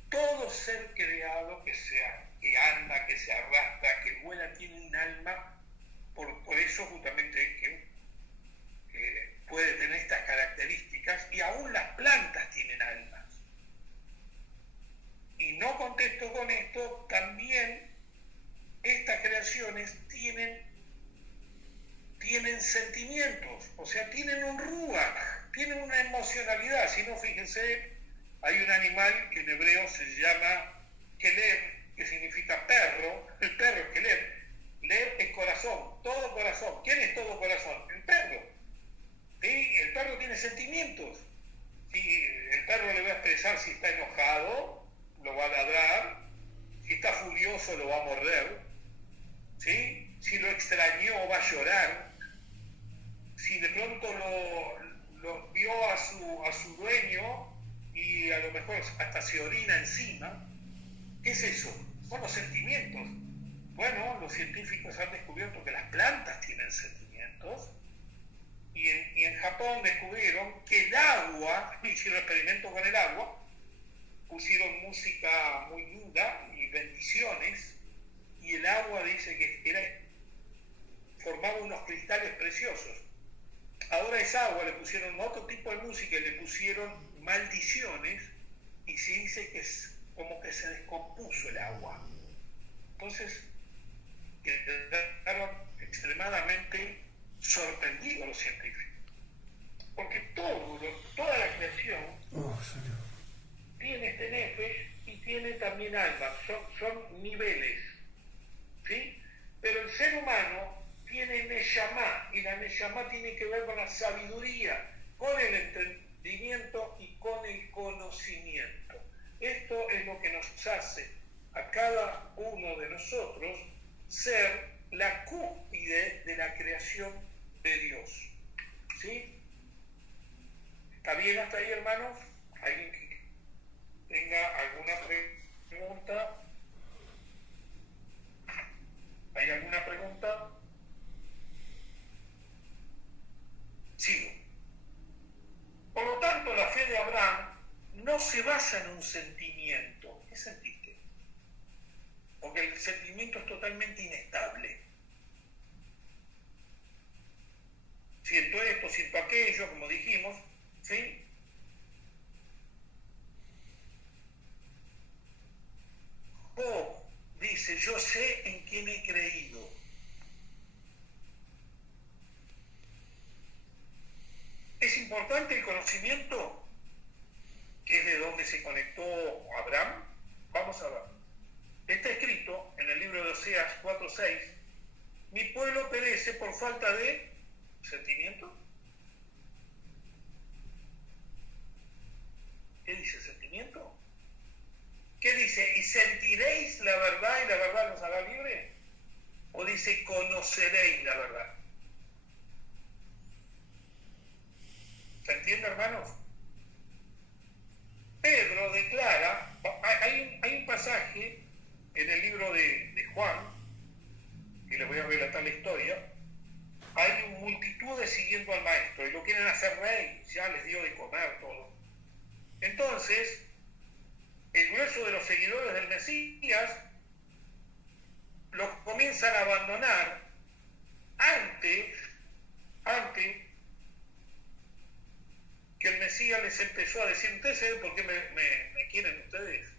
Todo ser creado que anda, que se arrastra, que vuela, tiene un alma, por eso justamente que puede tener estas características, y aún las plantas tienen almas. Y no contesto con esto, también estas creaciones tienen sentimientos, o sea, tienen un ruach, tienen una emocionalidad. Si no, fíjense, hay un animal que en hebreo se llama Keleb, que significa perro. El perro es Keleb. Lev es corazón, todo corazón. ¿Quién es todo corazón? El perro. ¿Sí? El perro tiene sentimientos. ¿Sí? El perro le va a expresar si está enojado, lo va a ladrar. Si está furioso, lo va a morder. ¿Sí? Si lo extrañó, va a llorar. Si de pronto lo vio a su dueño y a lo mejor hasta se orina encima, ¿qué es eso? Son los sentimientos. Bueno, los científicos han descubierto que las plantas tienen sentimientos, y en Japón descubrieron que el agua, hicieron experimentos con el agua, pusieron música muy linda y bendiciones, y el agua dice que formaba unos cristales preciosos. Ahora esa agua le pusieron otro tipo de música y le pusieron maldiciones, y se dice que es como que se descompuso el agua. Entonces quedaron extremadamente sorprendidos los científicos, porque toda la creación tiene este nefesh y tiene también alma, son niveles, ¿sí? Pero el ser humano tiene neshama, y la neshama tiene que ver con la sabiduría, con el entendimiento y con el conocimiento. Esto es lo que nos hace a cada uno de nosotros ser la cúspide de la creación de Dios. ¿Sí? ¿Está bien hasta ahí, hermanos? ¿Alguien que tenga alguna pregunta? ¿Hay alguna pregunta? Sigo. Por lo tanto, la fe de Abraham no se basa en un sentimiento. ¿Qué sentiste? Porque el sentimiento es totalmente inestable. Siento esto, siento aquello, como dijimos, ¿sí? Job dice, yo sé en quién he creído. ¿Es importante el conocimiento? ¿Que es de dónde se conectó Abraham? Vamos a ver. Está escrito en el libro de Oseas 4:6, mi pueblo perece por falta de sentimiento. ¿Qué dice sentimiento? ¿Qué dice? ¿Y sentiréis la verdad y la verdad nos hará libre? ¿O dice conoceréis la verdad? ¿Se entiende, hermanos? Pedro declara, hay un pasaje en el libro de Juan, y les voy a relatar la historia. Hay multitudes siguiendo al maestro y lo quieren hacer rey, ya les dio de comer todo. Entonces, el grueso de los seguidores del Mesías lo comienzan comienzan a abandonar antes que el Mesías les empezó a decir: ¿ustedes saben por qué me quieren ustedes?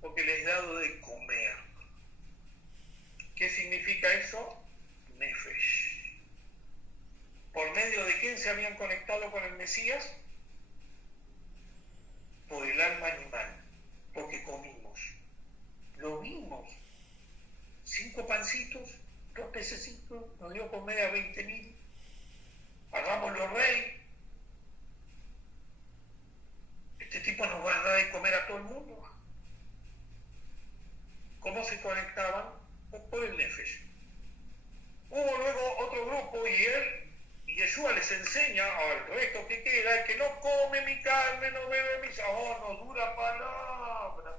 Porque les he dado de comer. ¿Qué significa eso? Nefesh. ¿Por medio de quién se habían conectado con el Mesías? Por el alma animal, porque comimos. Lo vimos. 5 pancitos, 2 pececitos, nos dio comer a 20.000. Hagámoslo rey. Este tipo nos va a dar de comer a todo el mundo. ¿Cómo se conectaban? Por el Nefesh. Hubo luego otro grupo y Yeshua les enseña al resto que queda: el que no come mi carne, no bebe mi sangre. Oh, no, dura palabra.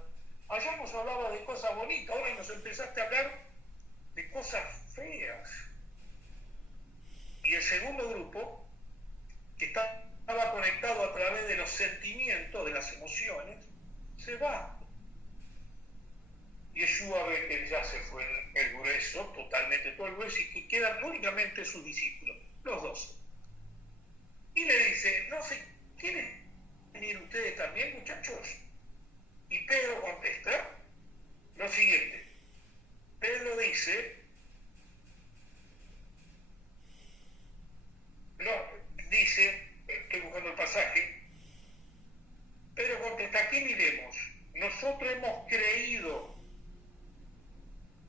Allá nos hablaba de cosas bonitas, ahora nos empezaste a hablar de cosas feas. Y el segundo grupo, que estaba conectado a través de los sentimientos, de las emociones, se va. Yeshua ve que ya se fue el grueso, totalmente todo el grueso, y que quedan únicamente sus discípulos, los 12. Y le dice: ¿no se quieren venir ustedes también, muchachos? Y Pedro contesta lo siguiente. Pedro dice, estoy buscando el pasaje, Pedro contesta: ¿a quién iremos? Nosotros hemos creído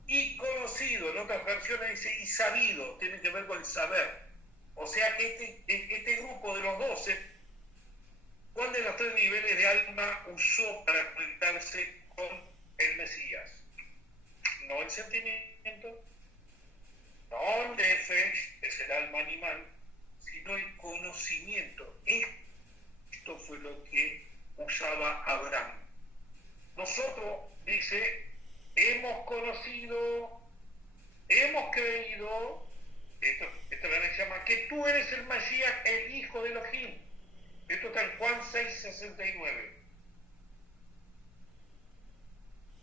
y conocido. En otras versiones dice y sabido, tiene que ver con el saber. O sea que este grupo de los 12, ¿cuál de los 3 niveles de alma usó para conectarse con el Mesías? No el sentimiento, no el nefesh, que es el alma animal, sino el conocimiento. Esto fue lo que usaba Abraham. Nosotros, dice, hemos conocido, hemos creído, esto también se llama, que tú eres el Mashiach, el hijo de Elohim. Esto está en Juan 6:69.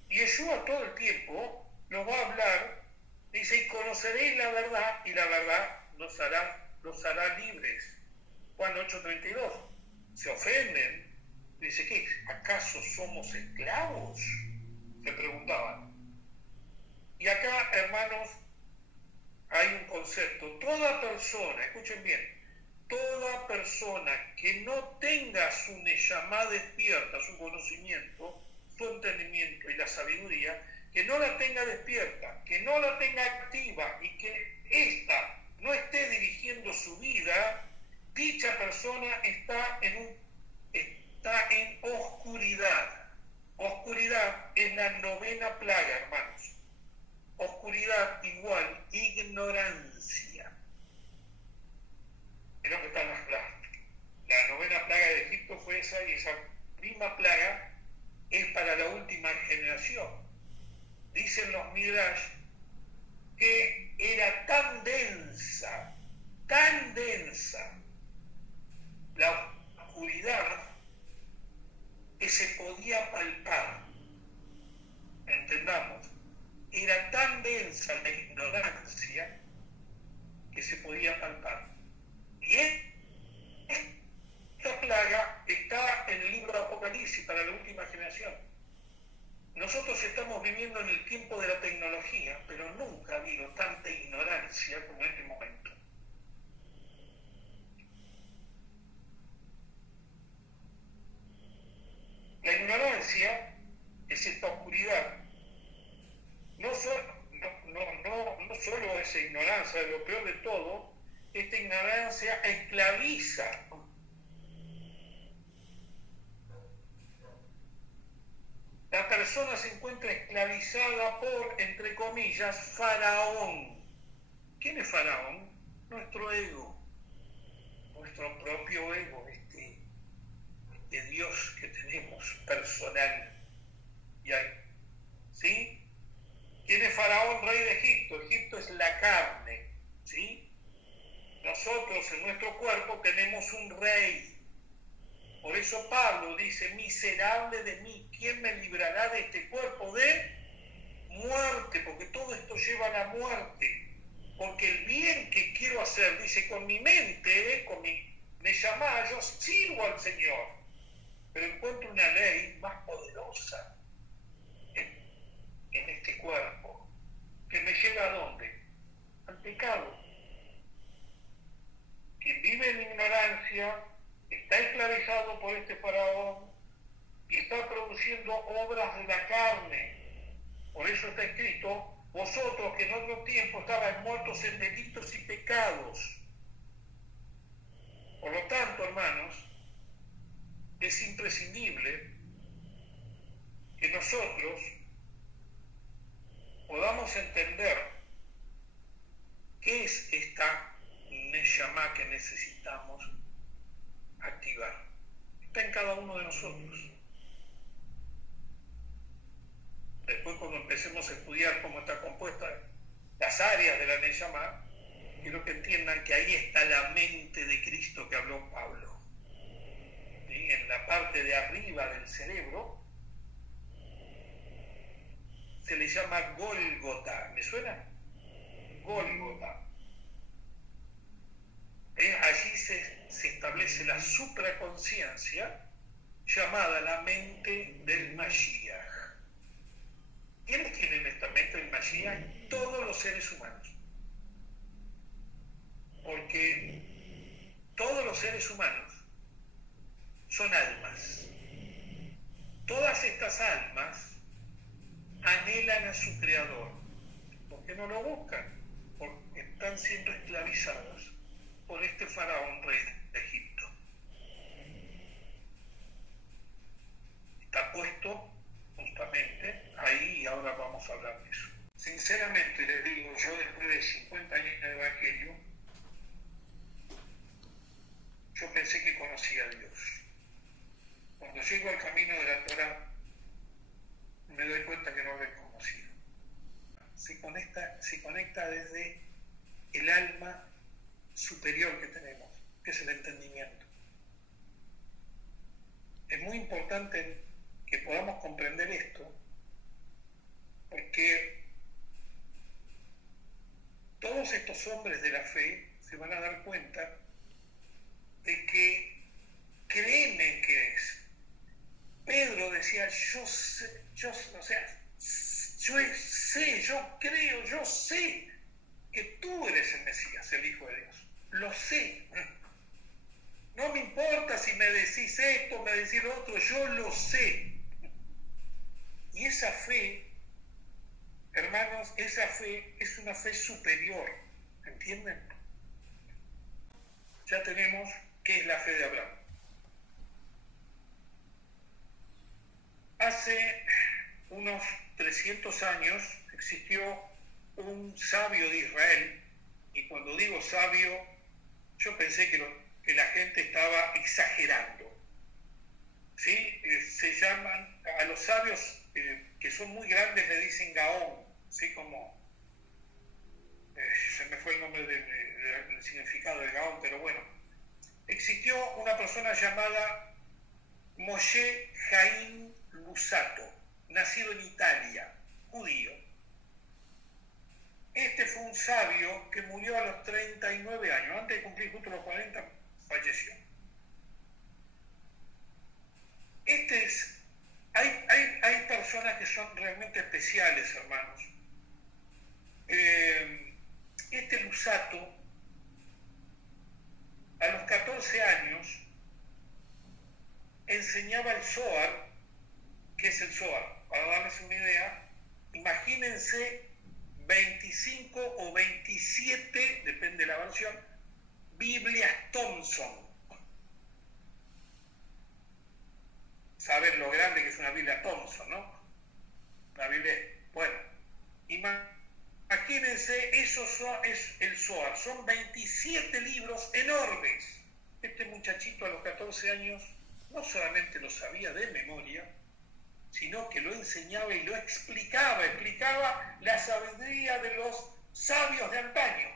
Y Yeshua todo el tiempo nos va a hablar, dice: y conoceréis la verdad, y la verdad los hará libres. Juan 8:32. Se ofenden. Dice: ¿qué? ¿Acaso somos esclavos? Se preguntaban. Y acá, hermanos, hay un concepto. Toda persona, escuchen bien, toda persona que no tenga su neyamá despierta, su conocimiento, su entendimiento y la sabiduría, que no la tenga despierta, que no la tenga activa y que ésta no esté dirigiendo su vida, dicha persona está en oscuridad. Oscuridad es la 9ª plaga, hermanos. Oscuridad igual ignorancia. Es lo que están las plagas. La 9ª plaga de Egipto fue esa, y esa misma plaga es para la última generación. Dicen los Midrash que era tan densa la oscuridad que se podía palpar. Entendamos, era tan densa la ignorancia que se podía palpar. Y esta plaga está en el libro de Apocalipsis para la última generación. Nosotros estamos viviendo en el tiempo de la tecnología, pero nunca ha habido tanta ignorancia como en este momento. La ignorancia es esta oscuridad. No solo es ignorancia, lo peor de todo, esta ignorancia esclaviza. La persona se encuentra esclavizada por, entre comillas, Faraón. ¿Quién es Faraón? Nuestro ego, nuestro propio ego, este Dios que tenemos personal. ¿Sí? ¿Quién es Faraón, rey de Egipto? Egipto es la carne, ¿sí? Nosotros en nuestro cuerpo tenemos un rey. Por eso Pablo dice: miserable de mí, ¿quién me librará de este cuerpo de muerte, porque todo esto lleva a la muerte. Porque el bien que quiero hacer, dice, con mi mente, me llama, yo sirvo al Señor, pero encuentro una ley más poderosa en este cuerpo, que me lleva ¿a dónde? Al pecado. Quien vive en ignorancia está esclavizado por este faraón y está produciendo obras de la carne. Por eso está escrito: vosotros que en otro tiempo estabais muertos en delitos y pecados. Por lo tanto, hermanos, es imprescindible que nosotros podamos entender qué es esta Neshama que necesitamos activar. Está en cada uno de nosotros. Después, cuando empecemos a estudiar cómo está compuesta las áreas de la Neshama, quiero que entiendan que ahí está la mente de Cristo que habló Pablo. ¿Sí? En la parte de arriba del cerebro se le llama Gólgota. ¿Me suena? Gólgota. Allí se establece la supraconciencia llamada la mente del Mashiach. ¿Quiénes tienen esta mente del Mashiach? Todos los seres humanos. Porque todos los seres humanos son almas. Todas estas almas anhelan a su Creador. ¿Por qué no lo buscan? Porque están siendo esclavizados por este faraón rey de Egipto. Está puesto justamente ahí y ahora vamos a hablar de eso. Sinceramente les digo, yo después de 50 años de evangelio, yo pensé que conocía a Dios. Cuando llego al camino de la Torá, me doy cuenta que no lo he conocido. Se conecta desde el alma superior que tenemos, que es el entendimiento. Es muy importante que podamos comprender esto, porque todos estos hombres de la fe se van a dar cuenta de que creen en que es. Pedro decía, yo sé, yo creo, yo sé que tú eres el Mesías, el Hijo de Dios. Lo sé. No me importa si me decís esto, me decís lo otro, yo lo sé. Y esa fe, hermanos, esa fe es una fe superior, ¿entienden? Ya tenemos qué es la fe de Abraham. Hace unos 300 años existió un sabio de Israel, y cuando digo sabio, yo pensé que la gente estaba exagerando. ¿Sí? Se llaman, a los sabios que son muy grandes le dicen Gaón, ¿sí? Como, se me fue el nombre del significado de Gaón, pero bueno. Existió una persona llamada Moshe Chaim Luzzatto, nacido en Italia, judío. Este fue un sabio que murió a los 39 años, antes de cumplir justo los 40, falleció. Hay personas que son realmente especiales, hermanos. Este Luzzatto, a los 14 años, enseñaba el Zohar. ¿Qué es el Zohar? Para darles una idea, imagínense 25 o 27, depende de la versión, Biblias Thompson. Saben lo grande que es una Biblia Thompson, ¿no? La Biblia, bueno, imagínense, es el Zohar, son 27 libros enormes. Este muchachito a los 14 años no solamente lo sabía de memoria, sino que lo enseñaba y lo explicaba la sabiduría de los sabios de antaño.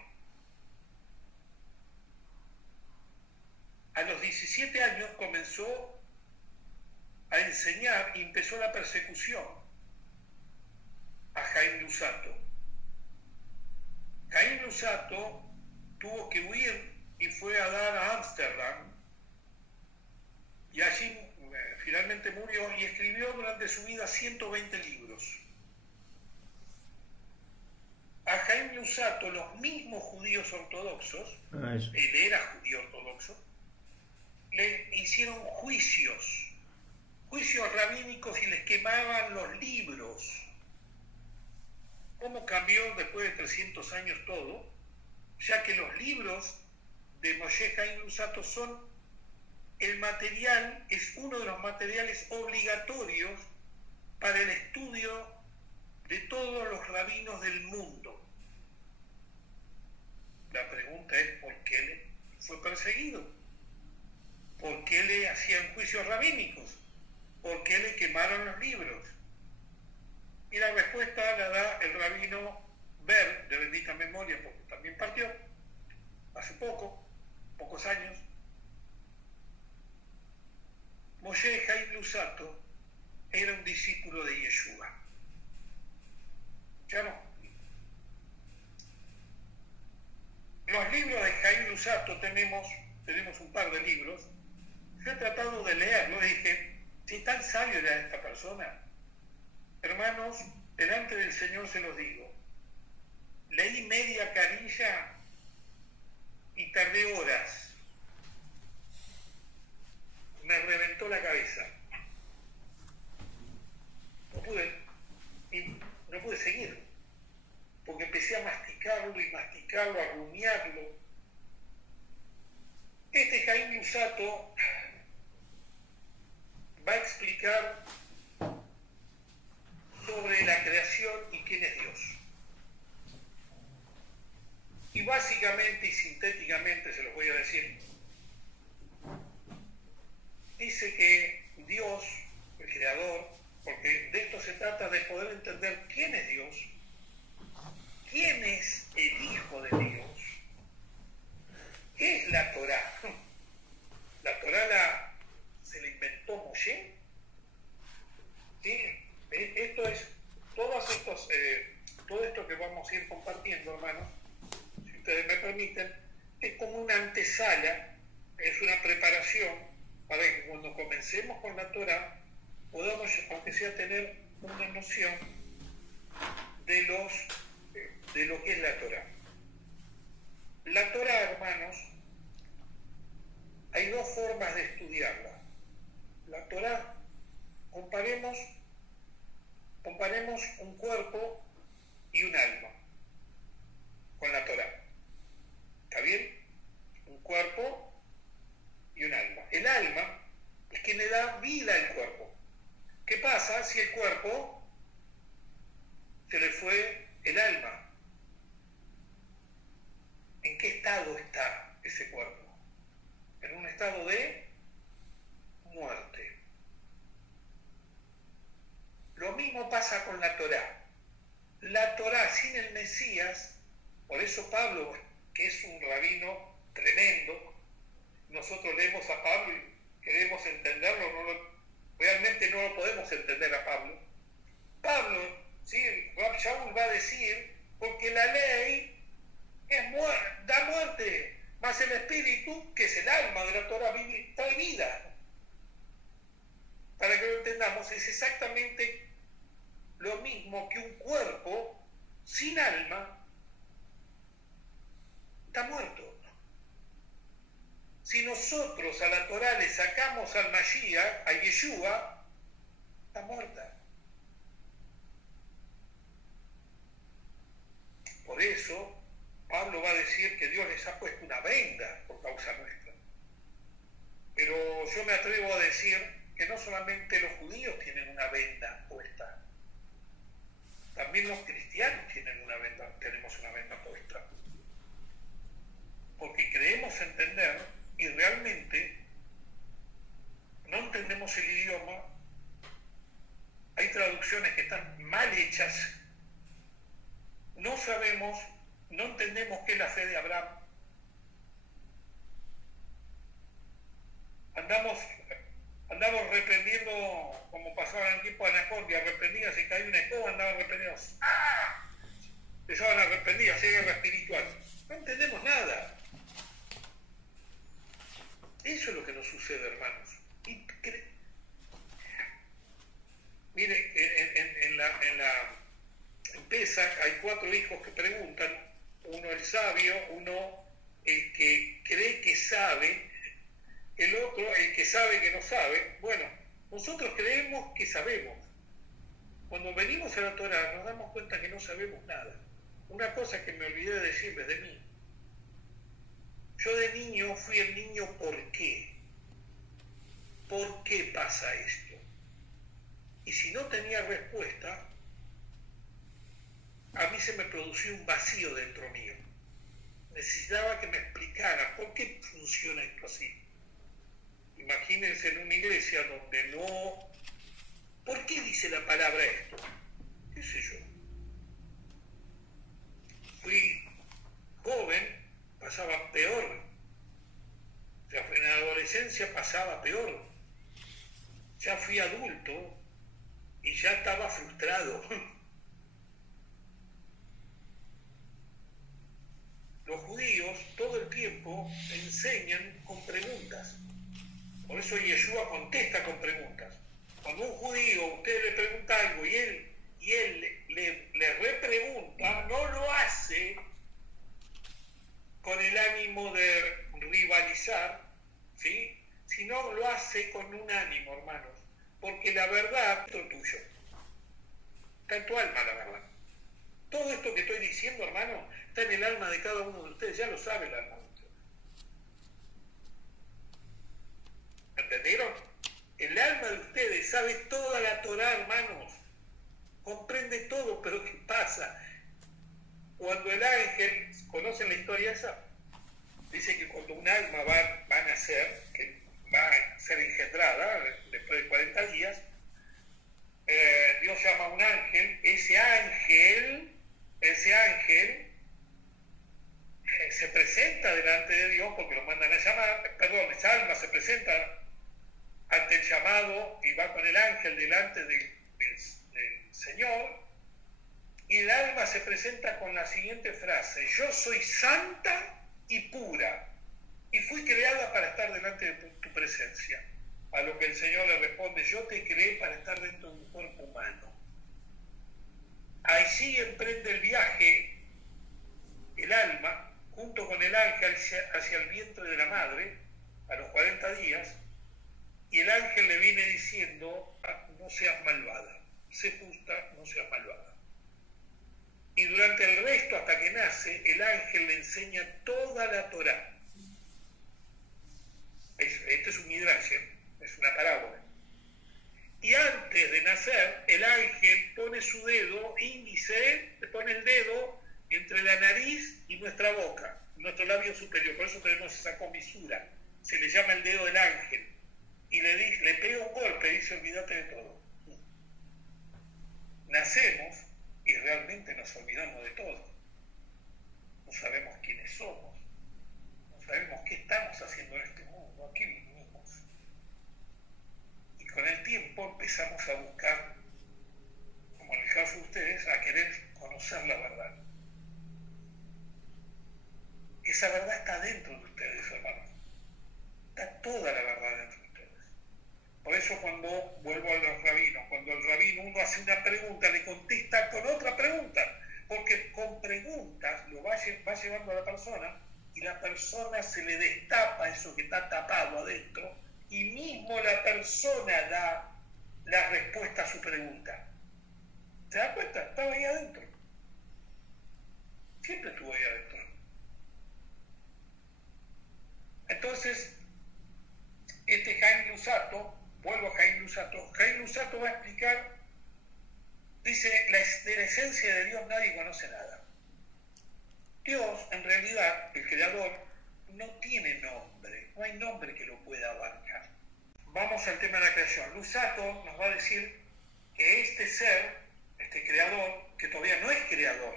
A los 17 años comenzó a enseñar y empezó la persecución. a Jaime Luzzatto. Jaime Luzzatto tuvo que huir y fue a dar a Ámsterdam, y allí finalmente murió, y escribió durante su vida 120 libros. A Jaime Luzzatto los mismos judíos ortodoxos, él era judío ortodoxo, le hicieron juicios rabínicos y les quemaban los libros. ¿Cómo cambió después de 300 años todo? Ya que los libros de Moshe Jaime Luzzatto son el material, es uno de los materiales obligatorios para el estudio de todos los rabinos del mundo. La pregunta es, ¿por qué le fue perseguido? ¿Por qué le hacían juicios rabínicos? ¿Por qué le quemaron los libros? Y la respuesta la da el rabino Ber, de bendita memoria, porque también partió hace pocos años. Moshe Jaime Luzzatto era un discípulo de Yeshua. Ya no. Los libros de Jaime Luzzatto, tenemos un par de libros. Yo he tratado de leerlo y dije, si tan sabio era esta persona, hermanos, delante del Señor se los digo, leí media carilla y tardé horas. Me reventó la cabeza. No pude seguir, porque empecé a masticarlo, a rumiarlo. Este Jaime Luzzatto va a explicar sobre la creación y quién es Dios. Y básicamente y sintéticamente se los voy a decir. Dice que Dios, el Creador, porque de esto se trata, de poder entender quién es Dios, quién es el Hijo de Dios, qué es la Torá. La Torá se la inventó Moshe. ¿Sí? Esto es, todo esto que vamos a ir compartiendo, hermanos, si ustedes me permiten, es como una antesala, es una preparación para que cuando comencemos con la Torá podamos, aunque sea, tener una noción de lo que es la Torá. La Torá, hermanos, hay dos formas de estudiarla. La Torá, comparemos un cuerpo y un alma con la Torá. ¿Está bien? Un cuerpo y un alma. El alma es quien le da vida al cuerpo. ¿Qué pasa si el cuerpo se le fue el alma? ¿En qué estado está ese cuerpo? En un estado de muerte. Lo mismo pasa con la Torá. La Torá sin el Mesías, por eso Pablo, que es un rabino tremendo, nosotros leemos a Pablo y queremos entenderlo, realmente no lo podemos entender a Pablo. Pablo, ¿sí? Rab Shaul va a decir, porque la ley da muerte, más el espíritu, que es el alma de la Torá, trae vida. Para que lo entendamos, es exactamente lo mismo que un cuerpo sin alma está muerto. Si nosotros a la Torá le sacamos al Mashiach, a Yeshua, está muerta. Por eso Pablo va a decir que Dios les ha puesto una venda por causa nuestra. Pero yo me atrevo a decir que no solamente los judíos tienen una venda puesta, también los cristianos tenemos una venda puesta. Porque creemos entender y realmente no entendemos el idioma. Hay traducciones que están mal hechas. No sabemos, no entendemos qué es la fe de Andamos reprendiendo, como pasaba en el tiempo de Anacondia, reprendía, se caía una escoba, andaban reprendidos. ¡Ah! Empezaban a reprender, hacer guerra espiritual. No entendemos nada. Eso es lo que nos sucede, hermanos. Mire, en Pesach hay 4 hijos que preguntan, uno el sabio, uno el que cree que sabe, el otro el que sabe que no sabe. Bueno, nosotros creemos que sabemos. Cuando venimos a la Torá nos damos cuenta que no sabemos nada. Una cosa que me olvidé de decirles de mí. Yo de niño fui el niño ¿por qué? ¿Por qué pasa esto? Y si no tenía respuesta, a mí se me producía un vacío dentro mío. Necesitaba que me explicara por qué funciona esto así. Imagínense en una iglesia donde no... ¿Por qué dice la palabra esto? ¿Qué sé yo? Fui joven, pasaba peor. O sea, en la adolescencia pasaba peor. Ya fui adulto y ya estaba frustrado. Los judíos todo el tiempo enseñan con preguntas. Por eso Yeshua contesta con preguntas. Cuando un judío, usted le pregunta algo y él le repregunta, no lo hace con el ánimo de rivalizar, ¿sí? Sino lo hace con un ánimo, hermanos. Porque la verdad es tuyo. Está en tu alma la verdad. Todo esto que estoy diciendo, hermano, está en el alma de cada uno de ustedes. Ya lo sabe el alma de ustedes. ¿Entendieron? El alma de ustedes sabe toda la Torá, hermanos. Comprende todo, pero ¿qué pasa? Cuando el ángel, ¿conocen la historia esa? Dice que cuando un alma va a nacer, que va a ser engendrada después de 40 días, Dios llama a un ángel, ese ángel se presenta delante de Dios porque lo mandan a llamar, perdón, esa alma se presenta ante el llamado y va con el ángel delante del Señor, y el alma se presenta con la siguiente frase: yo soy santa y pura y fui creada para estar delante de tu presencia. A lo que el Señor le responde: yo te creé para estar dentro de un cuerpo humano. Allí emprende el viaje el alma junto con el ángel hacia el vientre de la madre a los 40 días, y el ángel le viene diciendo: no seas malvada, sé justa, no seas malvada. Y durante el resto, hasta que nace, el ángel le enseña toda la Torá. Este es un midrash, es una parábola. Y antes de nacer, el ángel pone su dedo índice, le pone el dedo entre la nariz y nuestra boca, nuestro labio superior. Por eso tenemos esa comisura. Se le llama el dedo del ángel. Y le pega un golpe y dice: olvídate de todo. Nacemos y realmente nos olvidamos de todo. No sabemos quiénes somos. No sabemos qué estamos haciendo en este mundo. ¿A qué vinimos? Y con el tiempo empezamos a buscar, como en el caso de ustedes, a querer conocer la verdad. Esa verdad está dentro de ustedes, hermanos. Está toda la verdad dentro de ustedes. Por eso cuando vuelvo a los rabinos, cuando el rabino uno hace una pregunta, le contesta con otra pregunta, porque con preguntas lo va llevando a la persona, y la persona se le destapa eso que está tapado adentro, y mismo la persona da la respuesta a su pregunta. ¿Se da cuenta? Estaba ahí adentro. Siempre estuvo ahí adentro. Entonces, este Jaime Luzzatto, vuelvo a Jaime Luzzatto va a explicar, dice, de la esencia de Dios nadie conoce nada. Dios, en realidad, el Creador, no tiene nombre, no hay nombre que lo pueda abarcar. Vamos al tema de la creación. Luzzatto nos va a decir que este ser, este Creador, que todavía no es Creador,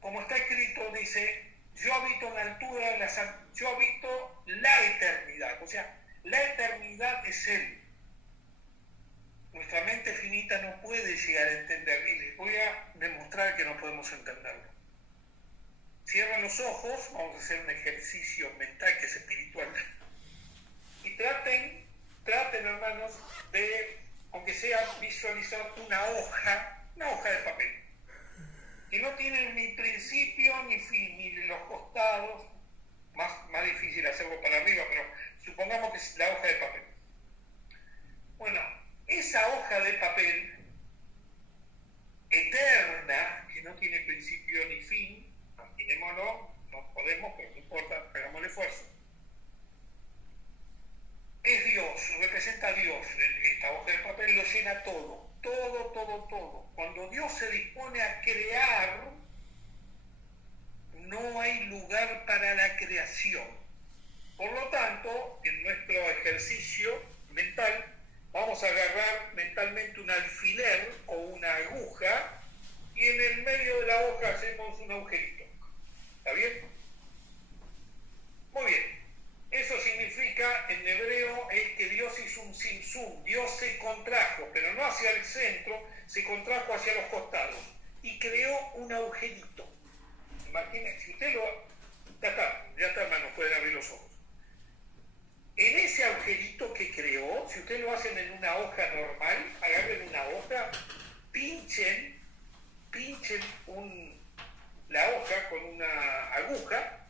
como está escrito, dice: yo habito en la altura, yo habito la eternidad. O sea, La eternidad es Él. Nuestra mente finita no puede llegar a entender, y les voy a demostrar que no podemos entenderlo. Cierren los ojos, vamos a hacer un ejercicio mental que es espiritual. Y traten, hermanos, de, aunque sea, visualizar una hoja de papel. Que no tiene ni principio ni fin, ni de los costados, más difícil hacerlo para arriba, pero supongamos que es la hoja de papel. Bueno, esa hoja de papel eterna, que no tiene principio ni fin, imaginémoslo, no podemos, pero no importa, hagamos el esfuerzo. Es Dios, representa a Dios. Esta hoja de papel lo llena todo. Cuando Dios se dispone a crear, no hay lugar para la creación. Por lo tanto, en nuestro ejercicio mental, vamos a agarrar mentalmente un alfiler o una aguja y en el medio de la hoja hacemos un agujerito. ¿Está bien? Muy bien. Eso significa, en hebreo, es que Dios hizo un simsum. Dios se contrajo, pero no hacia el centro, se contrajo hacia los costados y creó un agujerito. Imaginen, si usted lo... Ya está, hermano, pueden abrir los ojos. En ese agujerito que creó, si ustedes lo hacen en una hoja normal, agarren una hoja, pinchen la hoja con una aguja,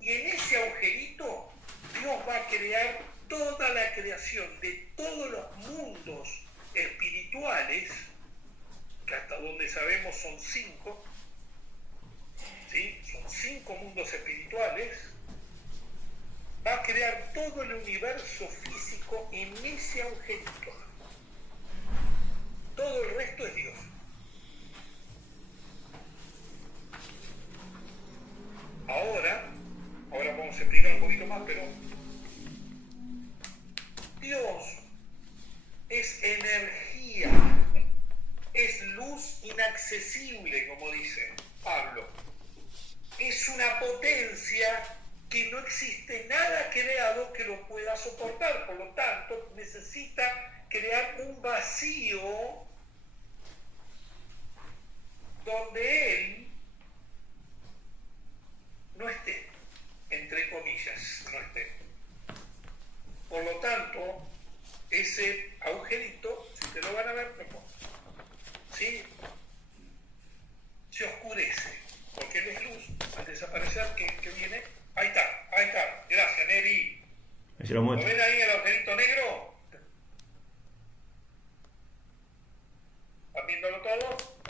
y en ese agujerito Dios va a crear toda la creación de todos los mundos espirituales, que hasta donde sabemos son 5, ¿sí? Son 5 mundos espirituales. Va a crear todo el universo físico en ese agujerito. Todo el resto es Dios. Ahora vamos a explicar un poquito más, pero Dios es energía, es luz inaccesible, como dice Pablo. Es una potencia que no existe nada creado que lo pueda soportar. Por lo tanto, necesita crear un vacío donde Él no esté, entre comillas, no esté. Por lo tanto, ese agujerito, si ustedes lo van a ver, ¿sí? Se oscurece, porque Él es luz. Al desaparecer, que viene, ahí está, gracias, Neri. ¿Lo ven ahí el agujerito negro? ¿Están viéndolo todo?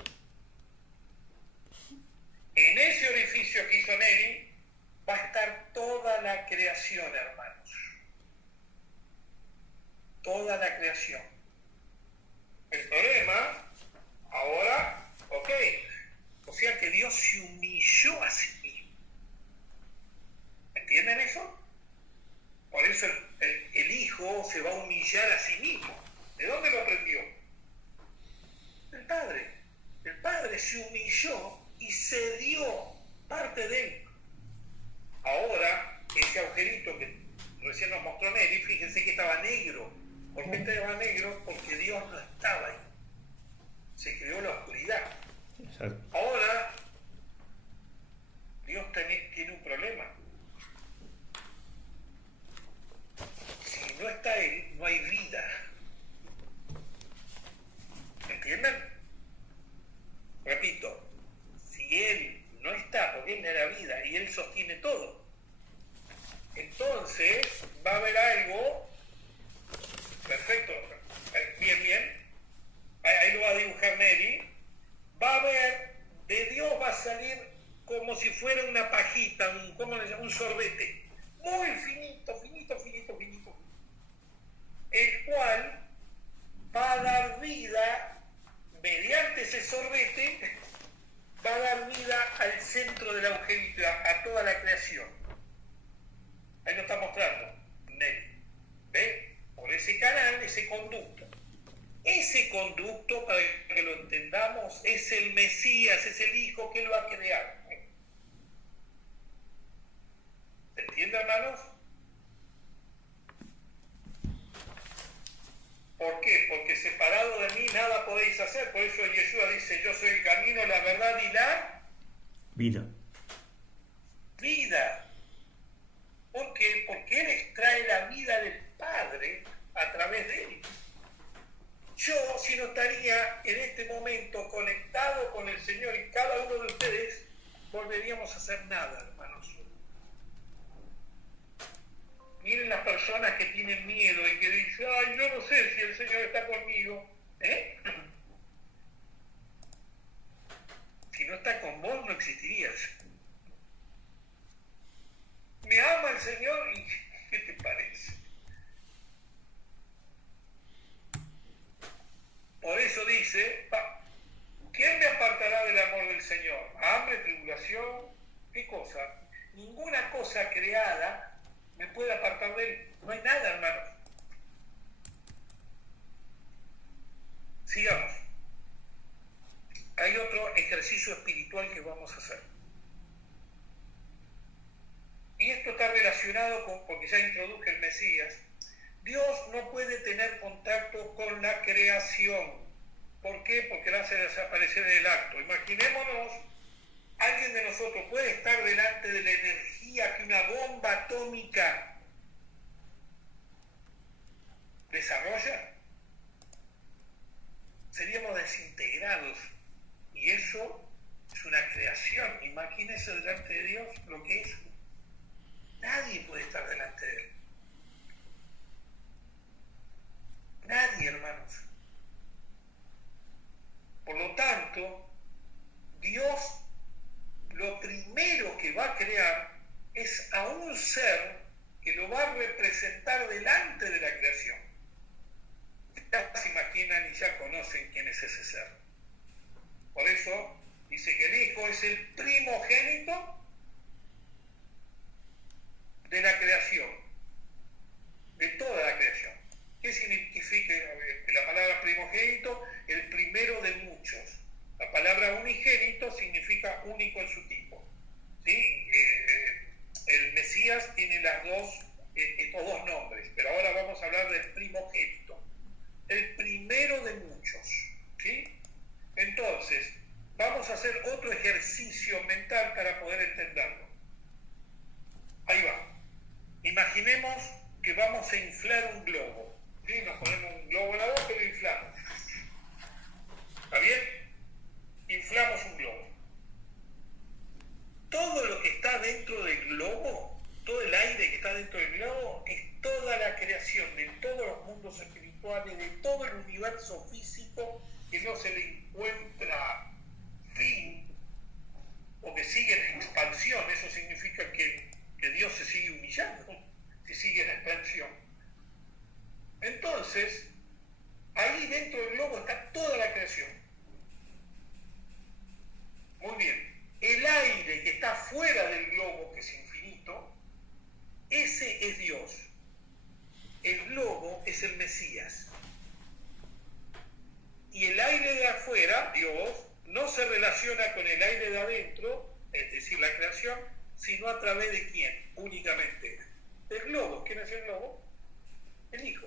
En ese orificio que hizo Neri va a estar toda la creación, hermanos. Toda la creación. El problema, ahora, o sea que Dios se humilló a sí mismo. ¿Entienden eso? Por eso el Hijo se va a humillar a sí mismo. ¿De dónde lo aprendió? Del Padre. El Padre se humilló y se dio parte de Él. Ahora, ese agujerito que recién nos mostró Neri, fíjense que estaba negro. ¿Por qué estaba negro? Porque Dios no estaba ahí. Se creó la oscuridad. Exacto. Ahora, Dios tiene un problema. Si no está Él, no hay vida. ¿Entienden? Repito, si Él no está, porque Él me da vida y Él sostiene todo, entonces va a haber algo perfecto, bien, ahí lo va a dibujar Neri, va a haber, de Dios va a salir como si fuera una pajita, un sorbete, muy finito, el cual va a dar vida, mediante ese sorbete, va a dar vida al centro del agujerito, a toda la creación. Ahí lo está mostrando Neri. ¿Ve? Por ese canal, ese conducto. Ese conducto, para que lo entendamos, es el Mesías, es el Hijo que Él va a crear. ¿Se entiende, hermanos? Vida. Vida. ¿Por qué? Porque Él extrae la vida del Padre a través de Él. Yo, si no estaría en este momento conectado con el Señor y cada uno de ustedes, volveríamos a hacer nada, hermanos. Miren las personas que tienen miedo y que dicen, ay, yo no sé si el Señor está conmigo. Si no está con vos, no existirías. ¿Me ama el Señor? ¿Y qué te parece? Por eso dice, ¿quién me apartará del amor del Señor? ¿Hambre, tribulación? ¿Qué cosa? Ninguna cosa creada me puede apartar de Él. No hay nada, hermanos. Sigamos. Hay otro ejercicio espiritual que vamos a hacer. Y esto está relacionado con, porque ya introduje el Mesías. Dios no puede tener contacto con la creación. ¿Por qué? Porque la hace desaparecer del acto. Imaginémonos, alguien de nosotros puede estar delante de la energía que una bomba atómica desarrolla. Seríamos desintegrados. Y eso es una creación. Imagínense delante de Dios lo que es. Nadie puede estar delante de Él. Nadie, hermanos. Por lo tanto, Dios lo primero que va a crear es a un ser que lo va a representar delante de la creación. Ya se imaginan y ya conocen quién es ese ser. Por eso dice que el Hijo es el primogénito de la creación, de toda la creación. ¿Qué significa la palabra primogénito? El primero de muchos. La palabra unigénito significa único en su tipo. ¿Sí? El Mesías tiene estos dos nombres, pero ahora vamos a hablar del primogénito. El primero de muchos. ¿Sí? Entonces, vamos a hacer otro ejercicio mental para poder entenderlo. Ahí va. Imaginemos que vamos a inflar un globo. ¿Sí? Nos ponemos un globo en la boca y lo inflamos. ¿Está bien? Inflamos un globo. Todo lo que está dentro del globo, todo el aire que está dentro del globo, es toda la creación de todos los mundos espirituales, de todo el universo físico que no se le encuentra fin o que sigue en expansión. Eso significa que Dios se sigue humillando, que sigue en expansión. Entonces, ahí dentro del globo está toda la creación. Muy bien. El aire que está fuera del globo, que es infinito, ese es Dios. El globo es el Mesías. Y el aire de afuera, Dios, no se relaciona con el aire de adentro, es decir, la creación, sino a través de quién, únicamente. El globo. ¿Quién es el globo? El Hijo.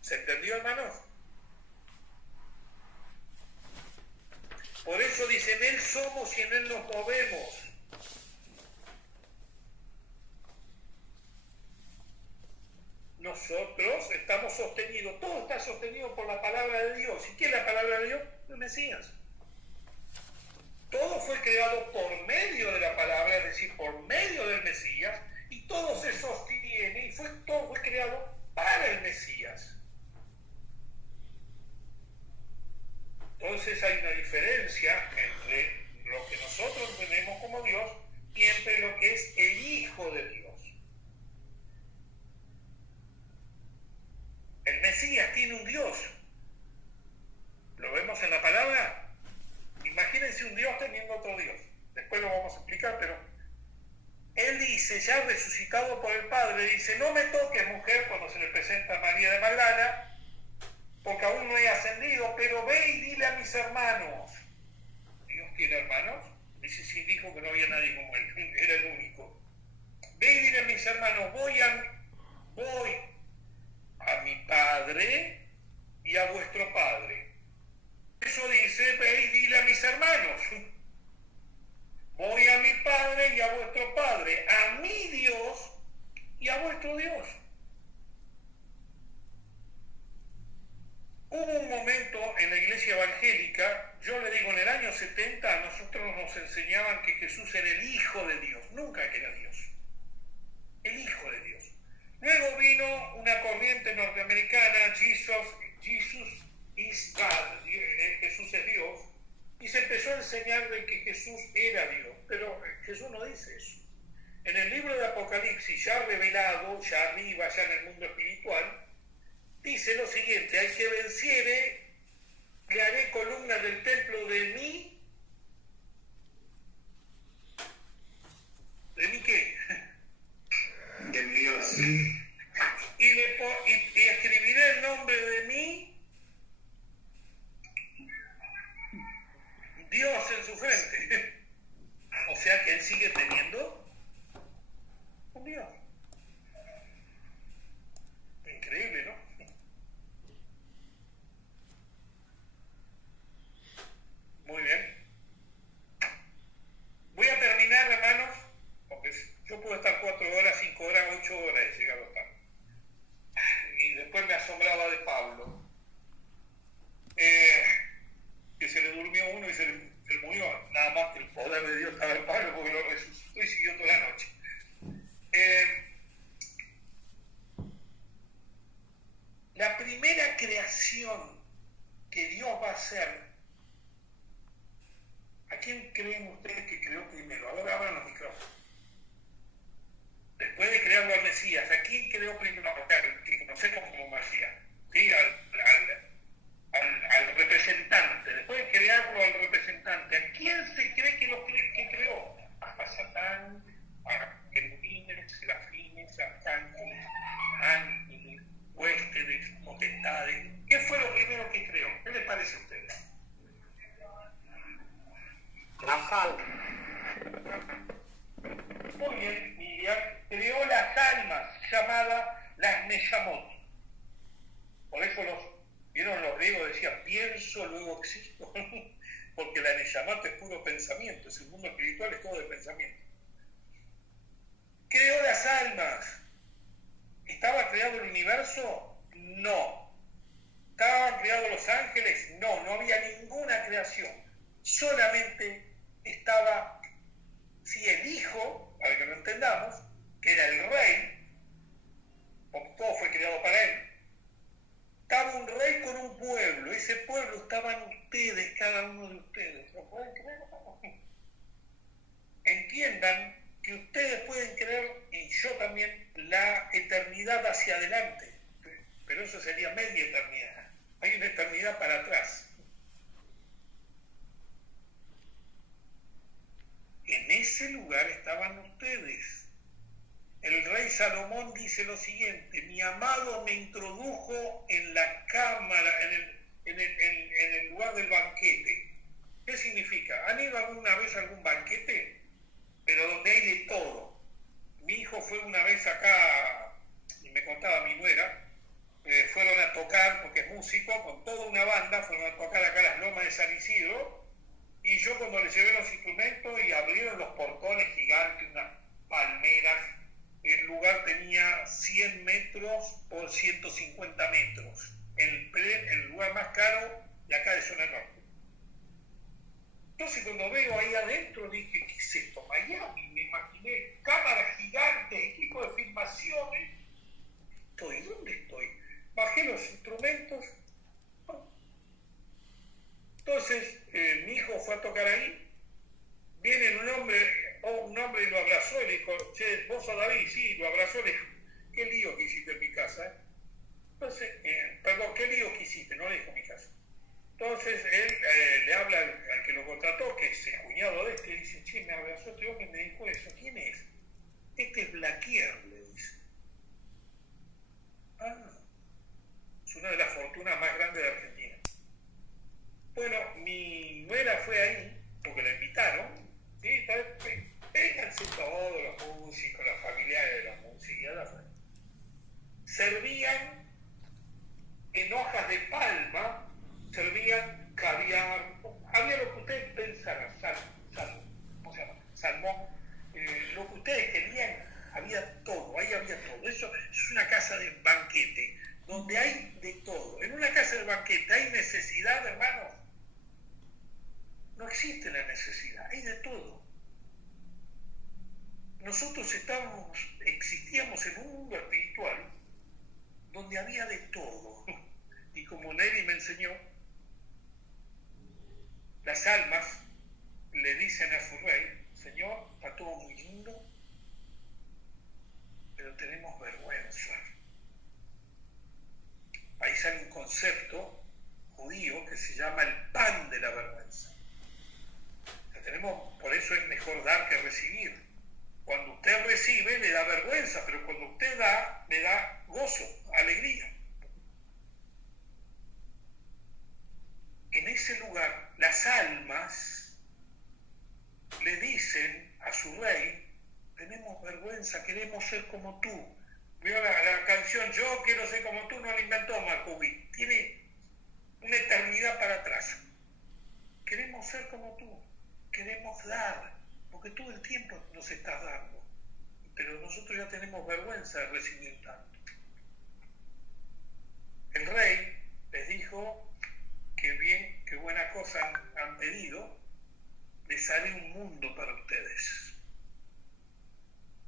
¿Se entendió, hermanos? Por eso dice, en Él somos y en Él nos movemos. Nosotros estamos sostenidos, todo está sostenido por la palabra de Dios. ¿Y qué es la palabra de Dios? El Mesías. Todo fue creado por medio de la palabra, es decir, por medio del Mesías, y todo se sostiene, y todo fue creado para el Mesías. Entonces hay una diferencia entre lo que nosotros tenemos como Dios y entre lo que es el Hijo de Dios. El Mesías tiene un Dios. ¿Lo vemos en la palabra? Imagínense un Dios teniendo otro Dios. Después lo vamos a explicar, pero Él dice, ya resucitado por el Padre, dice, no me toques, mujer, cuando se le presenta a María de Magdala, porque aún no he ascendido, pero ve y dile a mis hermanos. ¿Dios tiene hermanos? Dice, sí, dijo que no había nadie como Él, era el único. Ve y dile a mis hermanos, voy a mi Padre y a vuestro Padre. Eso dice, ve y dile a mis hermanos, voy a mi Padre y a vuestro Padre, a mi Dios y a vuestro Dios. Hubo un momento en la iglesia evangélica, yo le digo, en el año 70 a nosotros nos enseñaban que Jesús era el Hijo de Dios, nunca que era Dios, el Hijo de Dios. Luego vino una corriente norteamericana, Jesus is God, Jesús es Dios, y se empezó a enseñar de que Jesús era Dios, pero Jesús no dice eso. En el libro de Apocalipsis, ya revelado, ya arriba, ya en el mundo espiritual, dice lo siguiente: al que venciere, le haré columnas del templo de mí. ¿De mí qué? De mi Dios. Y escribiré el nombre de mí, Dios, en su frente. O sea que él sigue teniendo un Dios. Increíble, ¿no? Muy bien. Voy a terminar, hermanos, porque yo puedo estar 4 horas, 5 horas, 8 horas he llegado a estar. Y después me asombraba de Pablo, que se le durmió uno y se le murió. Nada más que el poder de Dios estaba en Pablo, porque lo resucitó y siguió toda la noche. La primera creación que Dios va a hacer, ¿a quién creen ustedes que creó primero? Ahora abran los micrófonos. Después de crearlo al Mesías, ¿a quién creó primero? Que conocemos como Mesías, ¿sí? Al representante. Después de crearlo al representante, ¿a quién se cree que creó? A Satán, a querubines, serafines, ángeles, huéspedes, potestades. ¿Qué fue lo primero que creó? ¿Qué les parece a ustedes? La sal. Muy bien, Miriam. Creó las almas llamadas las Neshamot. Por eso vieron los griegos decían, pienso, luego existo. Porque la Neshamot es puro pensamiento, es el mundo espiritual, es todo de pensamiento. Creó las almas. ¿Estaba creado el universo? No. ¿Estaban creados los ángeles? No, no había ninguna creación. Solamente estaba, sí, el Hijo, para que lo entendamos, que era el Rey, porque todo fue creado para él. Estaba un rey con un pueblo, ese pueblo estaban ustedes, cada uno de ustedes. ¿Lo pueden creer? Entiendan que ustedes pueden creer, y yo también, la eternidad hacia adelante, pero eso sería media eternidad. Hay una eternidad para atrás. En ese lugar estaban ustedes. El rey Salomón dice lo siguiente: mi amado me introdujo en la cámara, en el lugar del banquete. ¿Qué significa? ¿Han ido alguna vez a algún banquete? Pero donde hay de todo. Mi hijo fue una vez acá, y me contaba mi nuera, fueron a tocar, porque es músico, con toda una banda, fueron a tocar acá las lomas de San Isidro, y yo cuando les llevé los instrumentos y abrieron los portones gigantes, unas palmeras, el lugar tenía 100 metros por 150 metros, el lugar más caro de acá de zona norte. Entonces cuando veo ahí adentro dije, ¿qué es esto? Miami, me imaginé cámaras gigantes, equipo de filmaciones. ¿Dónde estoy? Bajé los instrumentos. Entonces mi hijo fue a tocar ahí, viene un hombre y lo abrazó y le dijo, che, vos sos David, sí, lo abrazó y le dijo, qué lío que hiciste en mi casa, Entonces, perdón, qué lío que hiciste, no le dijo mi casa. Entonces él le habla al que lo contrató, que es el cuñado de este, y dice, che, me abrazó este hombre y me dijo eso, ¿quién es? Este es Blaquier, le dice. Es una de las fortunas más grandes de Argentina. Bueno, mi nuera fue ahí, porque la invitaron, ¿sí? Vénganse todos los músicos, los familiares de los músicos, ya la fue. Servían en hojas de palma, servían caviar existe la necesidad, hay de todo. Nosotros existíamos en un mundo espiritual donde había de todo. Y como Neri me enseñó, las almas le dicen a su rey: Señor, está todo muy lindo, pero tenemos vergüenza. Ahí sale un concepto judío que se llama el pan de la vergüenza. Por eso es mejor dar que recibir. Cuando usted recibe le da vergüenza, pero cuando usted da, le da gozo, alegría. En ese lugar, las almas le dicen a su rey: tenemos vergüenza, queremos ser como tú. Vio la canción Yo quiero ser como tú, no la inventó Marcoví, tiene una eternidad para atrás. Queremos ser como tú, queremos dar, porque todo el tiempo nos estás dando, pero nosotros ya tenemos vergüenza de recibir tanto. El rey les dijo: qué bien, qué buena cosa han pedido, les haré un mundo para ustedes.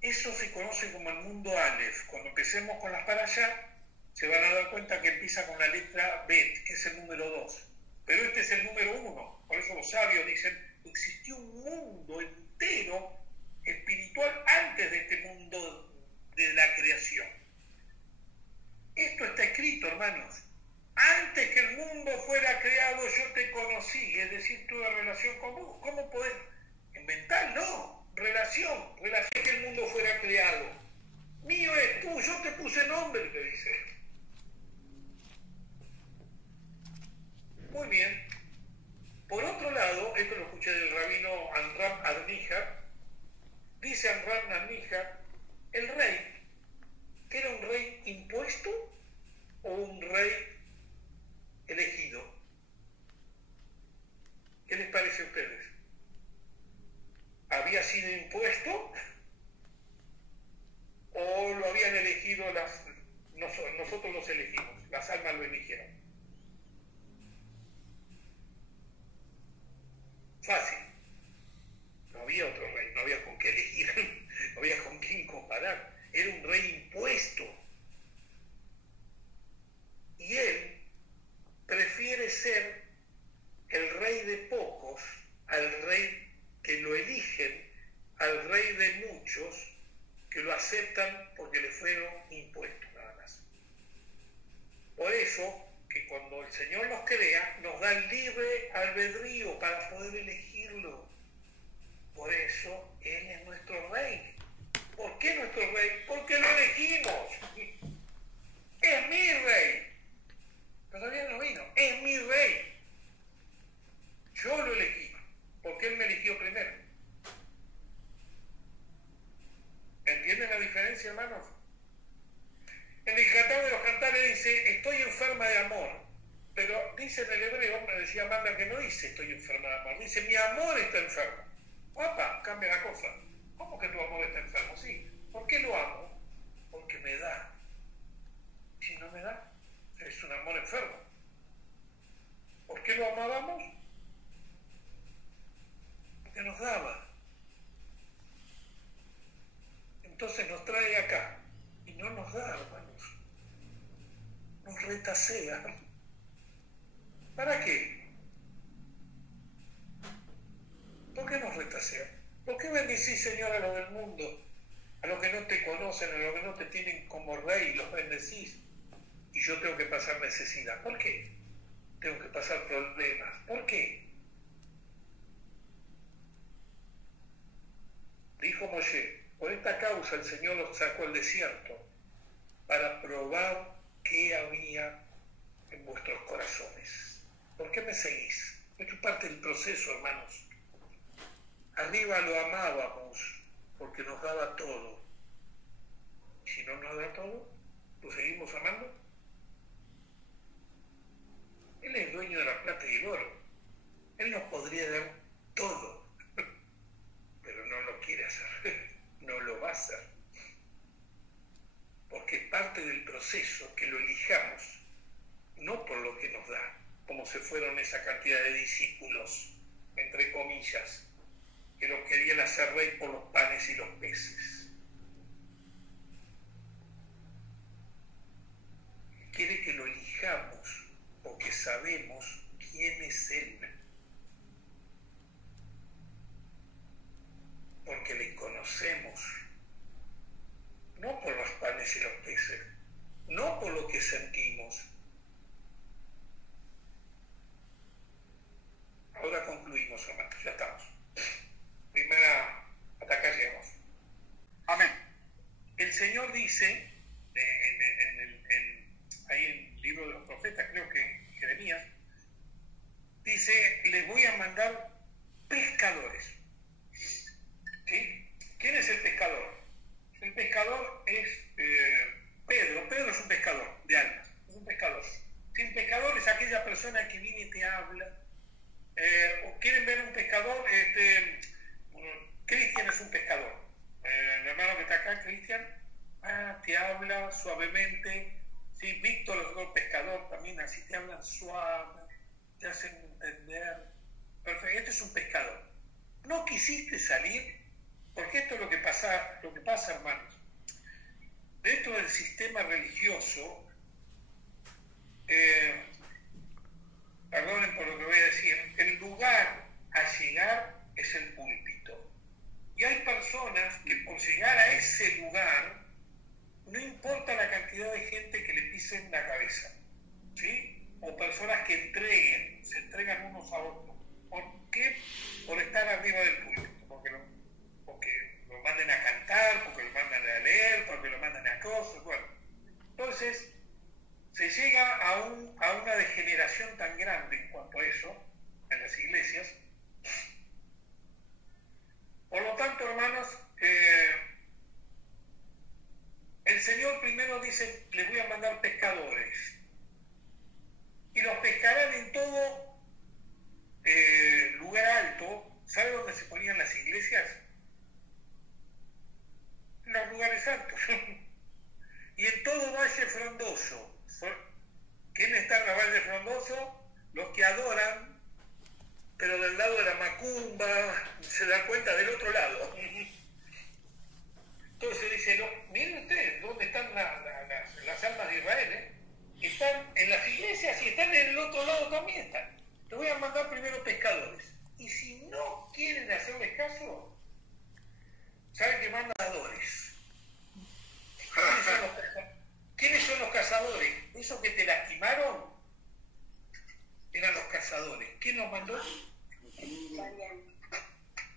Eso se conoce como el mundo Aleph. Cuando empecemos con las parashá, se van a dar cuenta que empieza con la letra Bet, que es el número 2. Pero este es el número 1. Por eso los sabios dicen: existió un mundo entero espiritual antes de este mundo de la creación. Esto está escrito, hermanos. Antes que el mundo fuera creado, yo te conocí, es decir, tuve relación con vos. ¿Cómo podés inventar? No. Relación que el mundo fuera creado. Mío es tú, yo te puse nombre, te dice. Muy bien. Por otro lado, esto lo escuché del rabino Amram Adnija, dice Amram Adnija: el rey, ¿que era un rey impuesto o un rey elegido? ¿Qué les parece a ustedes? ¿Había sido impuesto o lo habían elegido nosotros los elegimos, las almas lo eligieron? Fácil. No había otro rey, no había con qué elegir, no había con quién comparar. Era un rey impuesto. Y él prefiere ser el rey de pocos al rey que lo eligen, al rey de muchos que lo aceptan porque le fueron impuestos nada más. Por eso que cuando el Señor nos crea, nos da el libre albedrío para poder elegirlo. Por eso Él es nuestro rey. ¿Por qué nuestro rey? Porque lo elegimos. Es mi rey. Todavía no vino. Es mi rey. Yo lo elegí. Porque Él me eligió primero. ¿Entienden la diferencia, hermanos? En el Cantar de los Cantares dice: estoy enferma de amor. Pero dice en el hebreo, me decía Amanda, que no dice estoy enferma de amor. Dice: mi amor está enfermo. Opa, cambia la cosa. ¿Cómo que tu amor está enfermo? Sí. ¿Por qué lo amo? Porque me da. Si no me da, es un amor enfermo. ¿Por qué lo amábamos? Porque nos daba. Entonces nos trae acá y no nos da, hermanos. Nos retasea. ¿Para qué? ¿Por qué nos retasea? ¿Por qué bendecís, Señor, a los del mundo? A los que no te conocen, a los que no te tienen como rey, los bendecís. Y yo tengo que pasar necesidad. ¿Por qué? Tengo que pasar problemas. ¿Por qué? Dijo Moshe: por esta causa el Señor los sacó al desierto, para probar qué había en vuestros corazones. ¿Por qué me seguís? Esto es parte del proceso, hermanos. Arriba lo amábamos porque nos daba todo. Y si no nos da todo, ¿lo seguimos amando? Él es dueño de la plata y el oro. Él nos podría dar todo, pero no lo quiere hacer. No lo va a hacer. Porque es parte del proceso que lo elijamos, no por lo que nos da, como se fueron esa cantidad de discípulos, entre comillas, comillas, que lo querían hacer rey por los panes y los peces. Quiere que lo elijamos porque sabemos quién es Él. Porque le conocemos, no por los panes y los peces, no por lo que sentimos. Ahora concluimos, hermanos, ya estamos. Primera, hasta acá llegamos. Amén. El Señor dice, ahí en el libro de los profetas, creo que Jeremías, dice, les voy a mandar pescadores. ¿Sí? ¿Quién es el pescador? El pescador es Pedro. Pedro es un pescador de almas, es un pescador. Si un pescador es aquella persona que viene y te habla. ¿O quieren ver un pescador? Cristian es un pescador. El hermano que está acá, Cristian, te habla suavemente. Sí, Víctor es otro pescador también, así te hablan suave, te hacen entender. Perfecto, este es un pescador. No quisiste salir, porque esto es lo que pasa, hermanos. Dentro del sistema religioso, perdonen por lo que voy a decir, el lugar a llegar es el púlpito. Y hay personas que por llegar a ese lugar, no importa la cantidad de gente que le pisen la cabeza, ¿sí? O personas que se entregan unos a otros. ¿Por qué? Por estar arriba del púlpito, porque lo manden a cantar, porque lo mandan a leer, porque lo mandan a cosas, bueno. Entonces, se llega a una degeneración tan grande en cuanto a eso, en las iglesias. Por lo tanto, hermanos, el Señor primero dice, les voy a mandar pescadores. Y los pescarán en todo lugar alto. ¿Sabe dónde se ponían las iglesias? En los lugares altos. Y en todo valle frondoso. ¿Quién está en la valle frondoso? Los que adoran, pero del lado de la macumba, se da cuenta del otro lado. Entonces dice, miren ustedes, ¿dónde están las almas de Israel? Están en las iglesias y están en el otro lado también están. Les voy a mandar primero pescadores. Y si no quieren hacerles caso, ¿saben que mandadores? ¿Quiénes son los cazadores? ¿Esos que te lastimaron? Eran los cazadores. ¿Quién los mandó?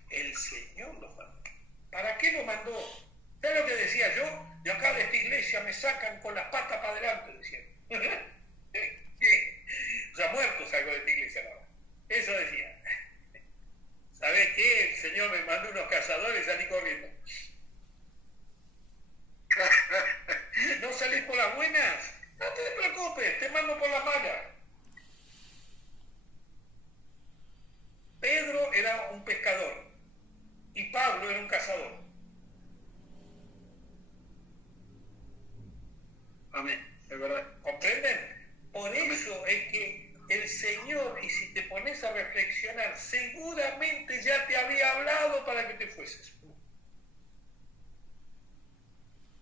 El Señor los mandó. ¿Para qué los mandó? ¿Sabes lo que decía yo? De acá de esta iglesia me sacan con las patas para adelante, decía. O sea, muerto salgo de esta iglesia ahora. Eso decía. ¿Sabés qué? El Señor me mandó unos cazadores y salí corriendo. ¿No salís por las buenas? No te preocupes, te mando por las malas. Pedro era un pescador y Pablo era un cazador. Amén, es verdad. ¿Comprenden? Por eso es que el Señor, y si te pones a reflexionar, seguramente ya te había hablado para que te fueses.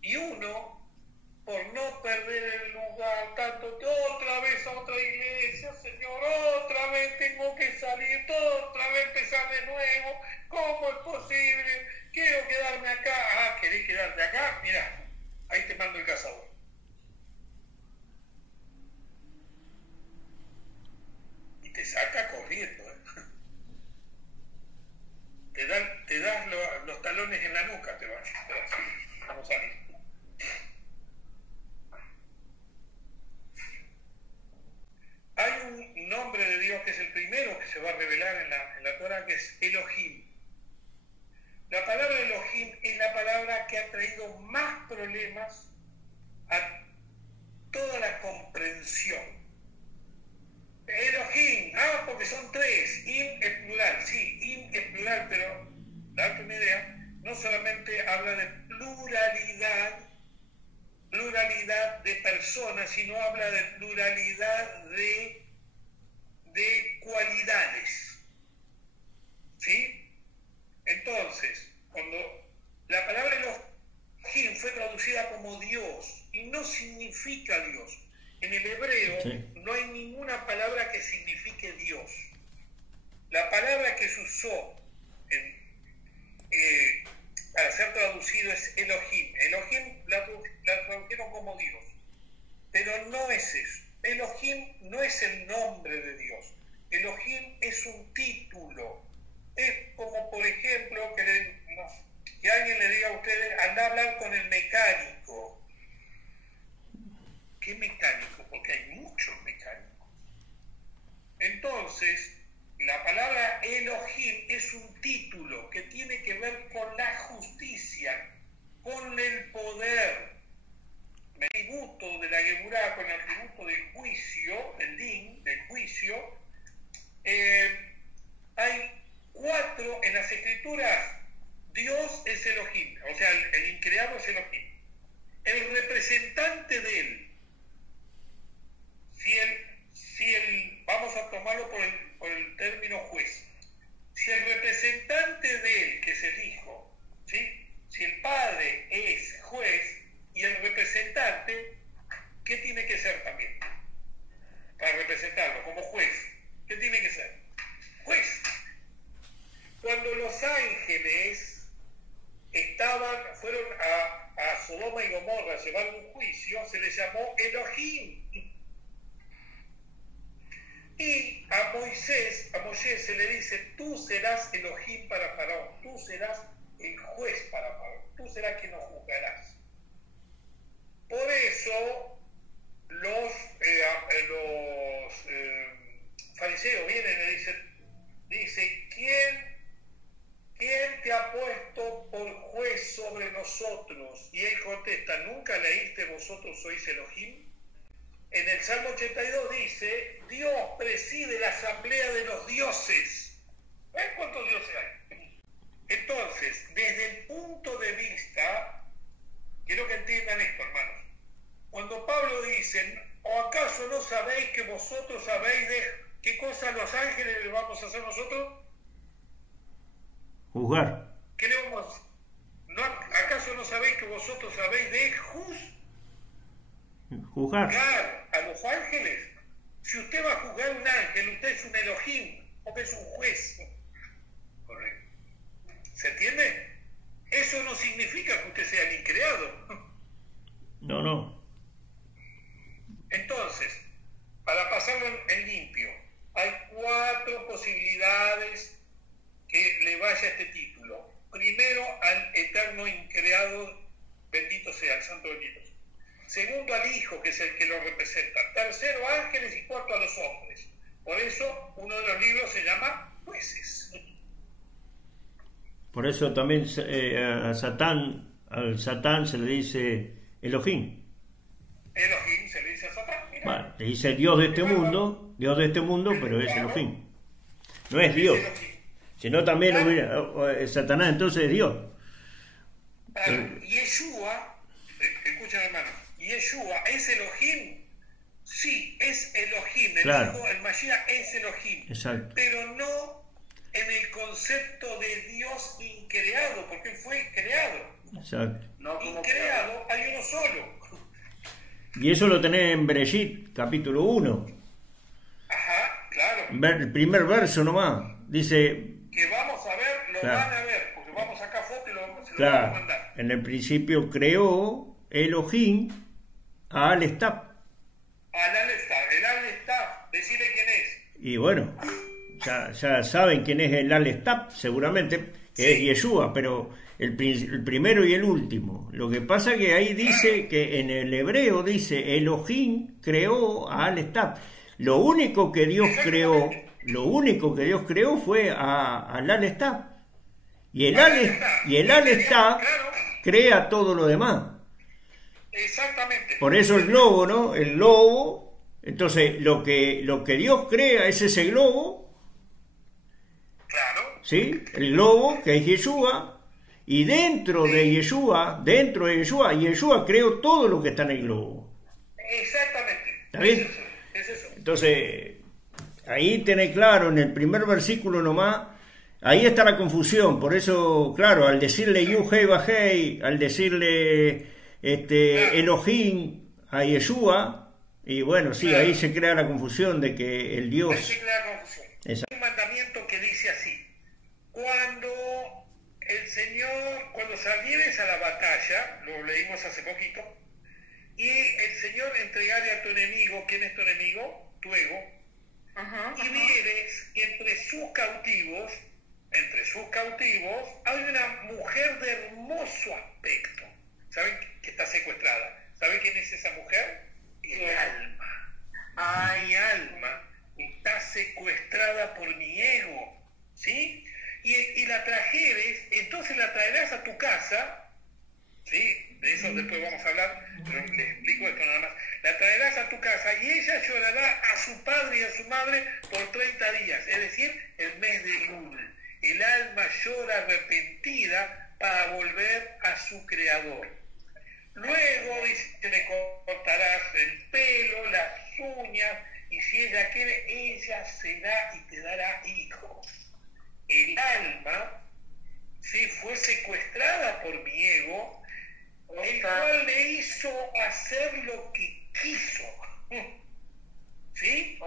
Y uno, por no perder el lugar, tanto que otra vez a otra iglesia, Señor, otra vez tengo que salir, otra vez empezar de nuevo, ¿cómo es posible? Quiero quedarme acá. Ah, ¿querés quedarte acá? Mirá, ahí te mando el cazador. Y te saca corriendo, ¿eh? Te das los talones en la nuca, te vas. Vamos a ir. Hay un nombre de Dios que es el primero que se va a revelar en la Torah, que es Elohim. La palabra Elohim es la palabra que ha traído más problemas a toda la comprensión. Elohim, porque son tres. Im es plural, sí, Im es plural, pero darte una idea, no solamente habla de pluralidad de personas, sino habla de pluralidad de cualidades. ¿Sí? usó para ser traducido es Elohim. Elohim la tradujeron como Dios, pero no es eso. Elohim no es el nombre de Dios. Elohim es un título. Es como, por ejemplo, que alguien le diga a ustedes, anda a hablar con el mecánico. ¿Qué mecánico? Porque hay muchos mecánicos. Entonces, la palabra Elohim es un título que tiene que ver con la justicia, con el poder. El atributo de la Geburá, con el atributo del juicio, del din, del juicio. Hay 4 en las escrituras. Dios es Elohim, o sea, el increado es Elohim. El representante de él, vamos a tomarlo por el término juez. Si el representante de él, que es el hijo, ¿sí? Si el padre es juez y el representante, ¿qué tiene que ser también? Para representarlo como juez, ¿qué tiene que ser? Juez. Cuando los ángeles fueron a Sodoma y Gomorra a llevar un juicio, se les llamó Elohim. Y a Moisés se le dice, tú serás Elohim para Faraón, tú serás el juez para Faraón, tú serás quien nos juzgarás. Por eso los fariseos vienen y dicen, ¿quién te ha puesto por juez sobre nosotros? Y él contesta, ¿nunca leíste vosotros sois Elohim? En el Salmo 82 dice, Dios preside la asamblea de los dioses. ¿Ven cuántos dioses hay? Entonces, desde el punto de vista, quiero que entiendan esto, hermanos. Cuando Pablo dice, ¿o acaso no sabéis que vosotros sabéis de qué cosa los ángeles le vamos a hacer nosotros? Juzgar. ¿Qué le vamos a hacer? ¿Acaso no sabéis que vosotros sabéis de juzgar a los ángeles? Si usted va a juzgar un ángel, usted es un Elohim, porque es un juez. Correcto. ¿Se entiende? Eso no significa que usted sea el increado. No. Entonces, para pasarlo en limpio, hay 4 posibilidades que le vaya este título. Primero, al eterno increado, bendito sea, el santo bendito. Segundo, al Hijo, que es el que lo representa. Tercero, ángeles, y cuarto, a los hombres. Por eso, uno de los libros se llama Jueces. Por eso también al Satán se le dice Elohim. Elohim se le dice a Satán. Vale, le dice Dios de este mundo, pero es Elohim. No es Dios. Sino también Satanás entonces es Dios. Yeshua, escuchen hermano, Yeshua es Elohim. Sí, es Elohim. Claro. El Mashiach es Elohim. Exacto. Pero no en el concepto de Dios increado, porque él fue creado. Exacto. No, increado hay uno solo. Y eso lo tenés en Bereshit, capítulo 1. Ajá, claro. El primer verso nomás. Dice... Que vamos a ver, lo claro. Van a ver, porque vamos a sacar foto y se claro. lo vamos a mandar. En el principio creó Elohim a Al-Estab. Al Al-Estab, el Al-Estab, decirle quién es. Y bueno, ya saben quién es el Al-Estab, seguramente, que sí. Es Yeshua, pero el primero y el último. Lo que pasa que ahí dice que en el hebreo dice Elohim creó a Al-Estab. Lo único que Dios creó fue al Al-Estab. Y el Al-Estab crea todo lo demás. Exactamente. Por eso el globo, ¿no? El globo. Entonces, lo que Dios crea es ese globo. Claro. ¿Sí? El globo, que es Yeshua. Y dentro de Yeshua, Yeshua creó todo lo que está en el globo. Exactamente. ¿Está bien? Es eso. Entonces, ahí tenés claro, en el primer versículo nomás, ahí está la confusión. Por eso, claro, al decirle Yuhei Bajei, al decirle Elohim a Yeshua, y bueno, sí, ahí se crea la confusión de que el Dios... Ahí se crea la confusión. Hay un mandamiento que dice así: leímos hace poquito. Y el Señor entregare a tu enemigo. ¿Quién es tu enemigo? Tu ego. Y vieres que entre sus cautivos, hay una mujer de hermoso aspecto. ¿Saben que está secuestrada? ¿Saben quién es esa mujer? El alma. Mi alma está secuestrada por mi ego, ¿sí? Y la trajeres, entonces la traerás a tu casa, ¿sí? De eso después vamos a hablar, pero les explico esto nada más. La traerás a tu casa y ella llorará a su padre y a su madre por 30 días, es decir, el mes de Lul. El alma llora arrepentida para volver a su creador. Luego, dice, le cortarás el pelo, las uñas, y si ella quiere, ella será y te dará hijos. El alma, si fue secuestrada por mi ego, el cual le hizo hacer lo que quiso. ¿Sí?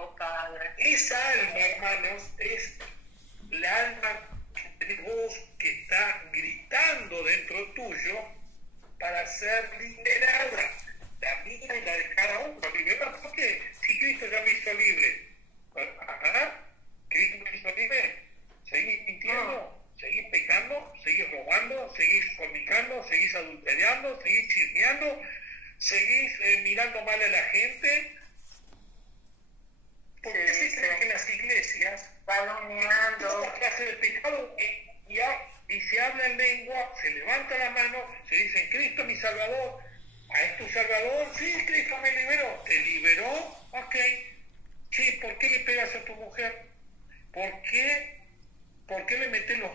Esa alma, hermanos, es la alma que tenés vos, que está gritando dentro tuyo para ser liberada. La mía y la de cada uno. ¿Liberada por qué? Si Cristo ya me hizo libre. ¿Cristo me hizo libre? ¿Seguís mintiendo? ¿Seguís pecando? ¿Seguís robando? ¿Seguís fornicando? ¿Seguís adulterando? ¿Seguís chismeando? ¿Seguís mirando mal a la gente? ¿Por qué se cree que en las iglesias toda clase de pecado y se habla en lengua, se levanta la mano, se dice: Cristo mi Salvador? ¿Es tu Salvador? Sí, Cristo me liberó. ¿Te liberó? Ok. Sí, ¿por qué le pegas a tu mujer? ¿Por qué le metes los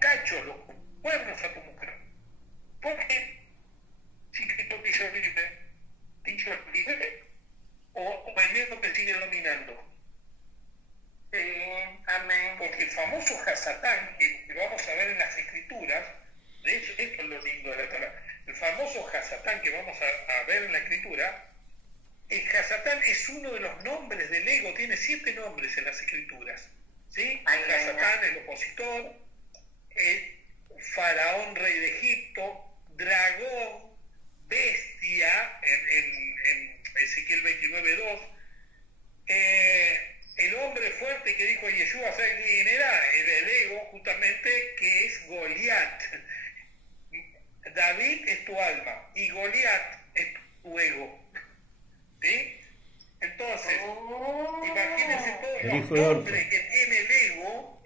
cachos, los cuernos a tu mujer? ¿Por qué? Si Cristo te hizo libre, o el miedo te sigue dominando. Amén. Porque el famoso Hasatán, que vamos a ver en las Escrituras, de hecho, esto es lo lindo de la Torá, el famoso Hasatán que vamos a ver en la Escritura, el Hasatán es uno de los nombres del ego, tiene 7 nombres en las Escrituras. ¿Sí? Hasatán, el opositor, el faraón rey de Egipto, dragón, bestia, en Ezequiel 29:2, el hombre fuerte que dijo Yeshua, ¿sabe quién era? Era el ego, justamente, que es Goliat. David es tu alma y Goliat es tu ego. ¿Sí? Entonces, imagínense todos los nombres que tiene el ego,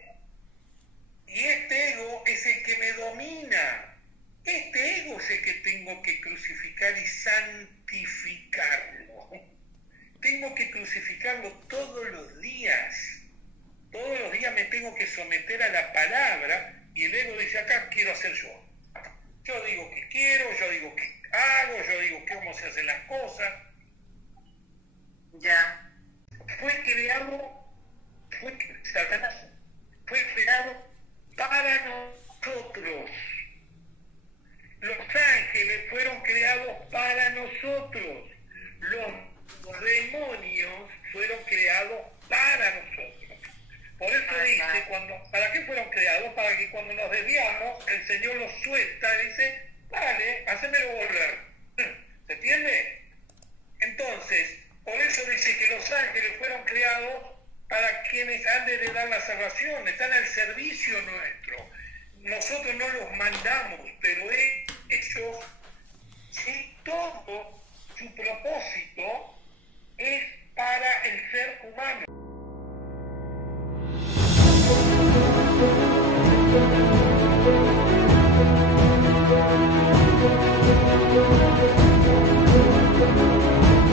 y este ego es el que me domina. Este ego es el que tengo que crucificar y santificarlo. Tengo que crucificarlo todos los días. Todos los días me tengo que someter a la palabra, y el ego dice: acá quiero hacer yo. Yo digo que quiero, yo digo que hago, yo digo cómo se hacen las cosas. Ya. Satanás fue creado para nosotros. Los ángeles fueron creados para nosotros. Los demonios fueron creados para nosotros. Por eso dice, ¿para qué fueron creados? Para que cuando nos desviamos, el Señor los suelta y dice: dale, hacémelo volver. ¿Se entiende? Entonces, por eso dice que los ángeles fueron creados para quienes han de heredar la salvación, están al servicio nuestro. Nosotros no los mandamos, pero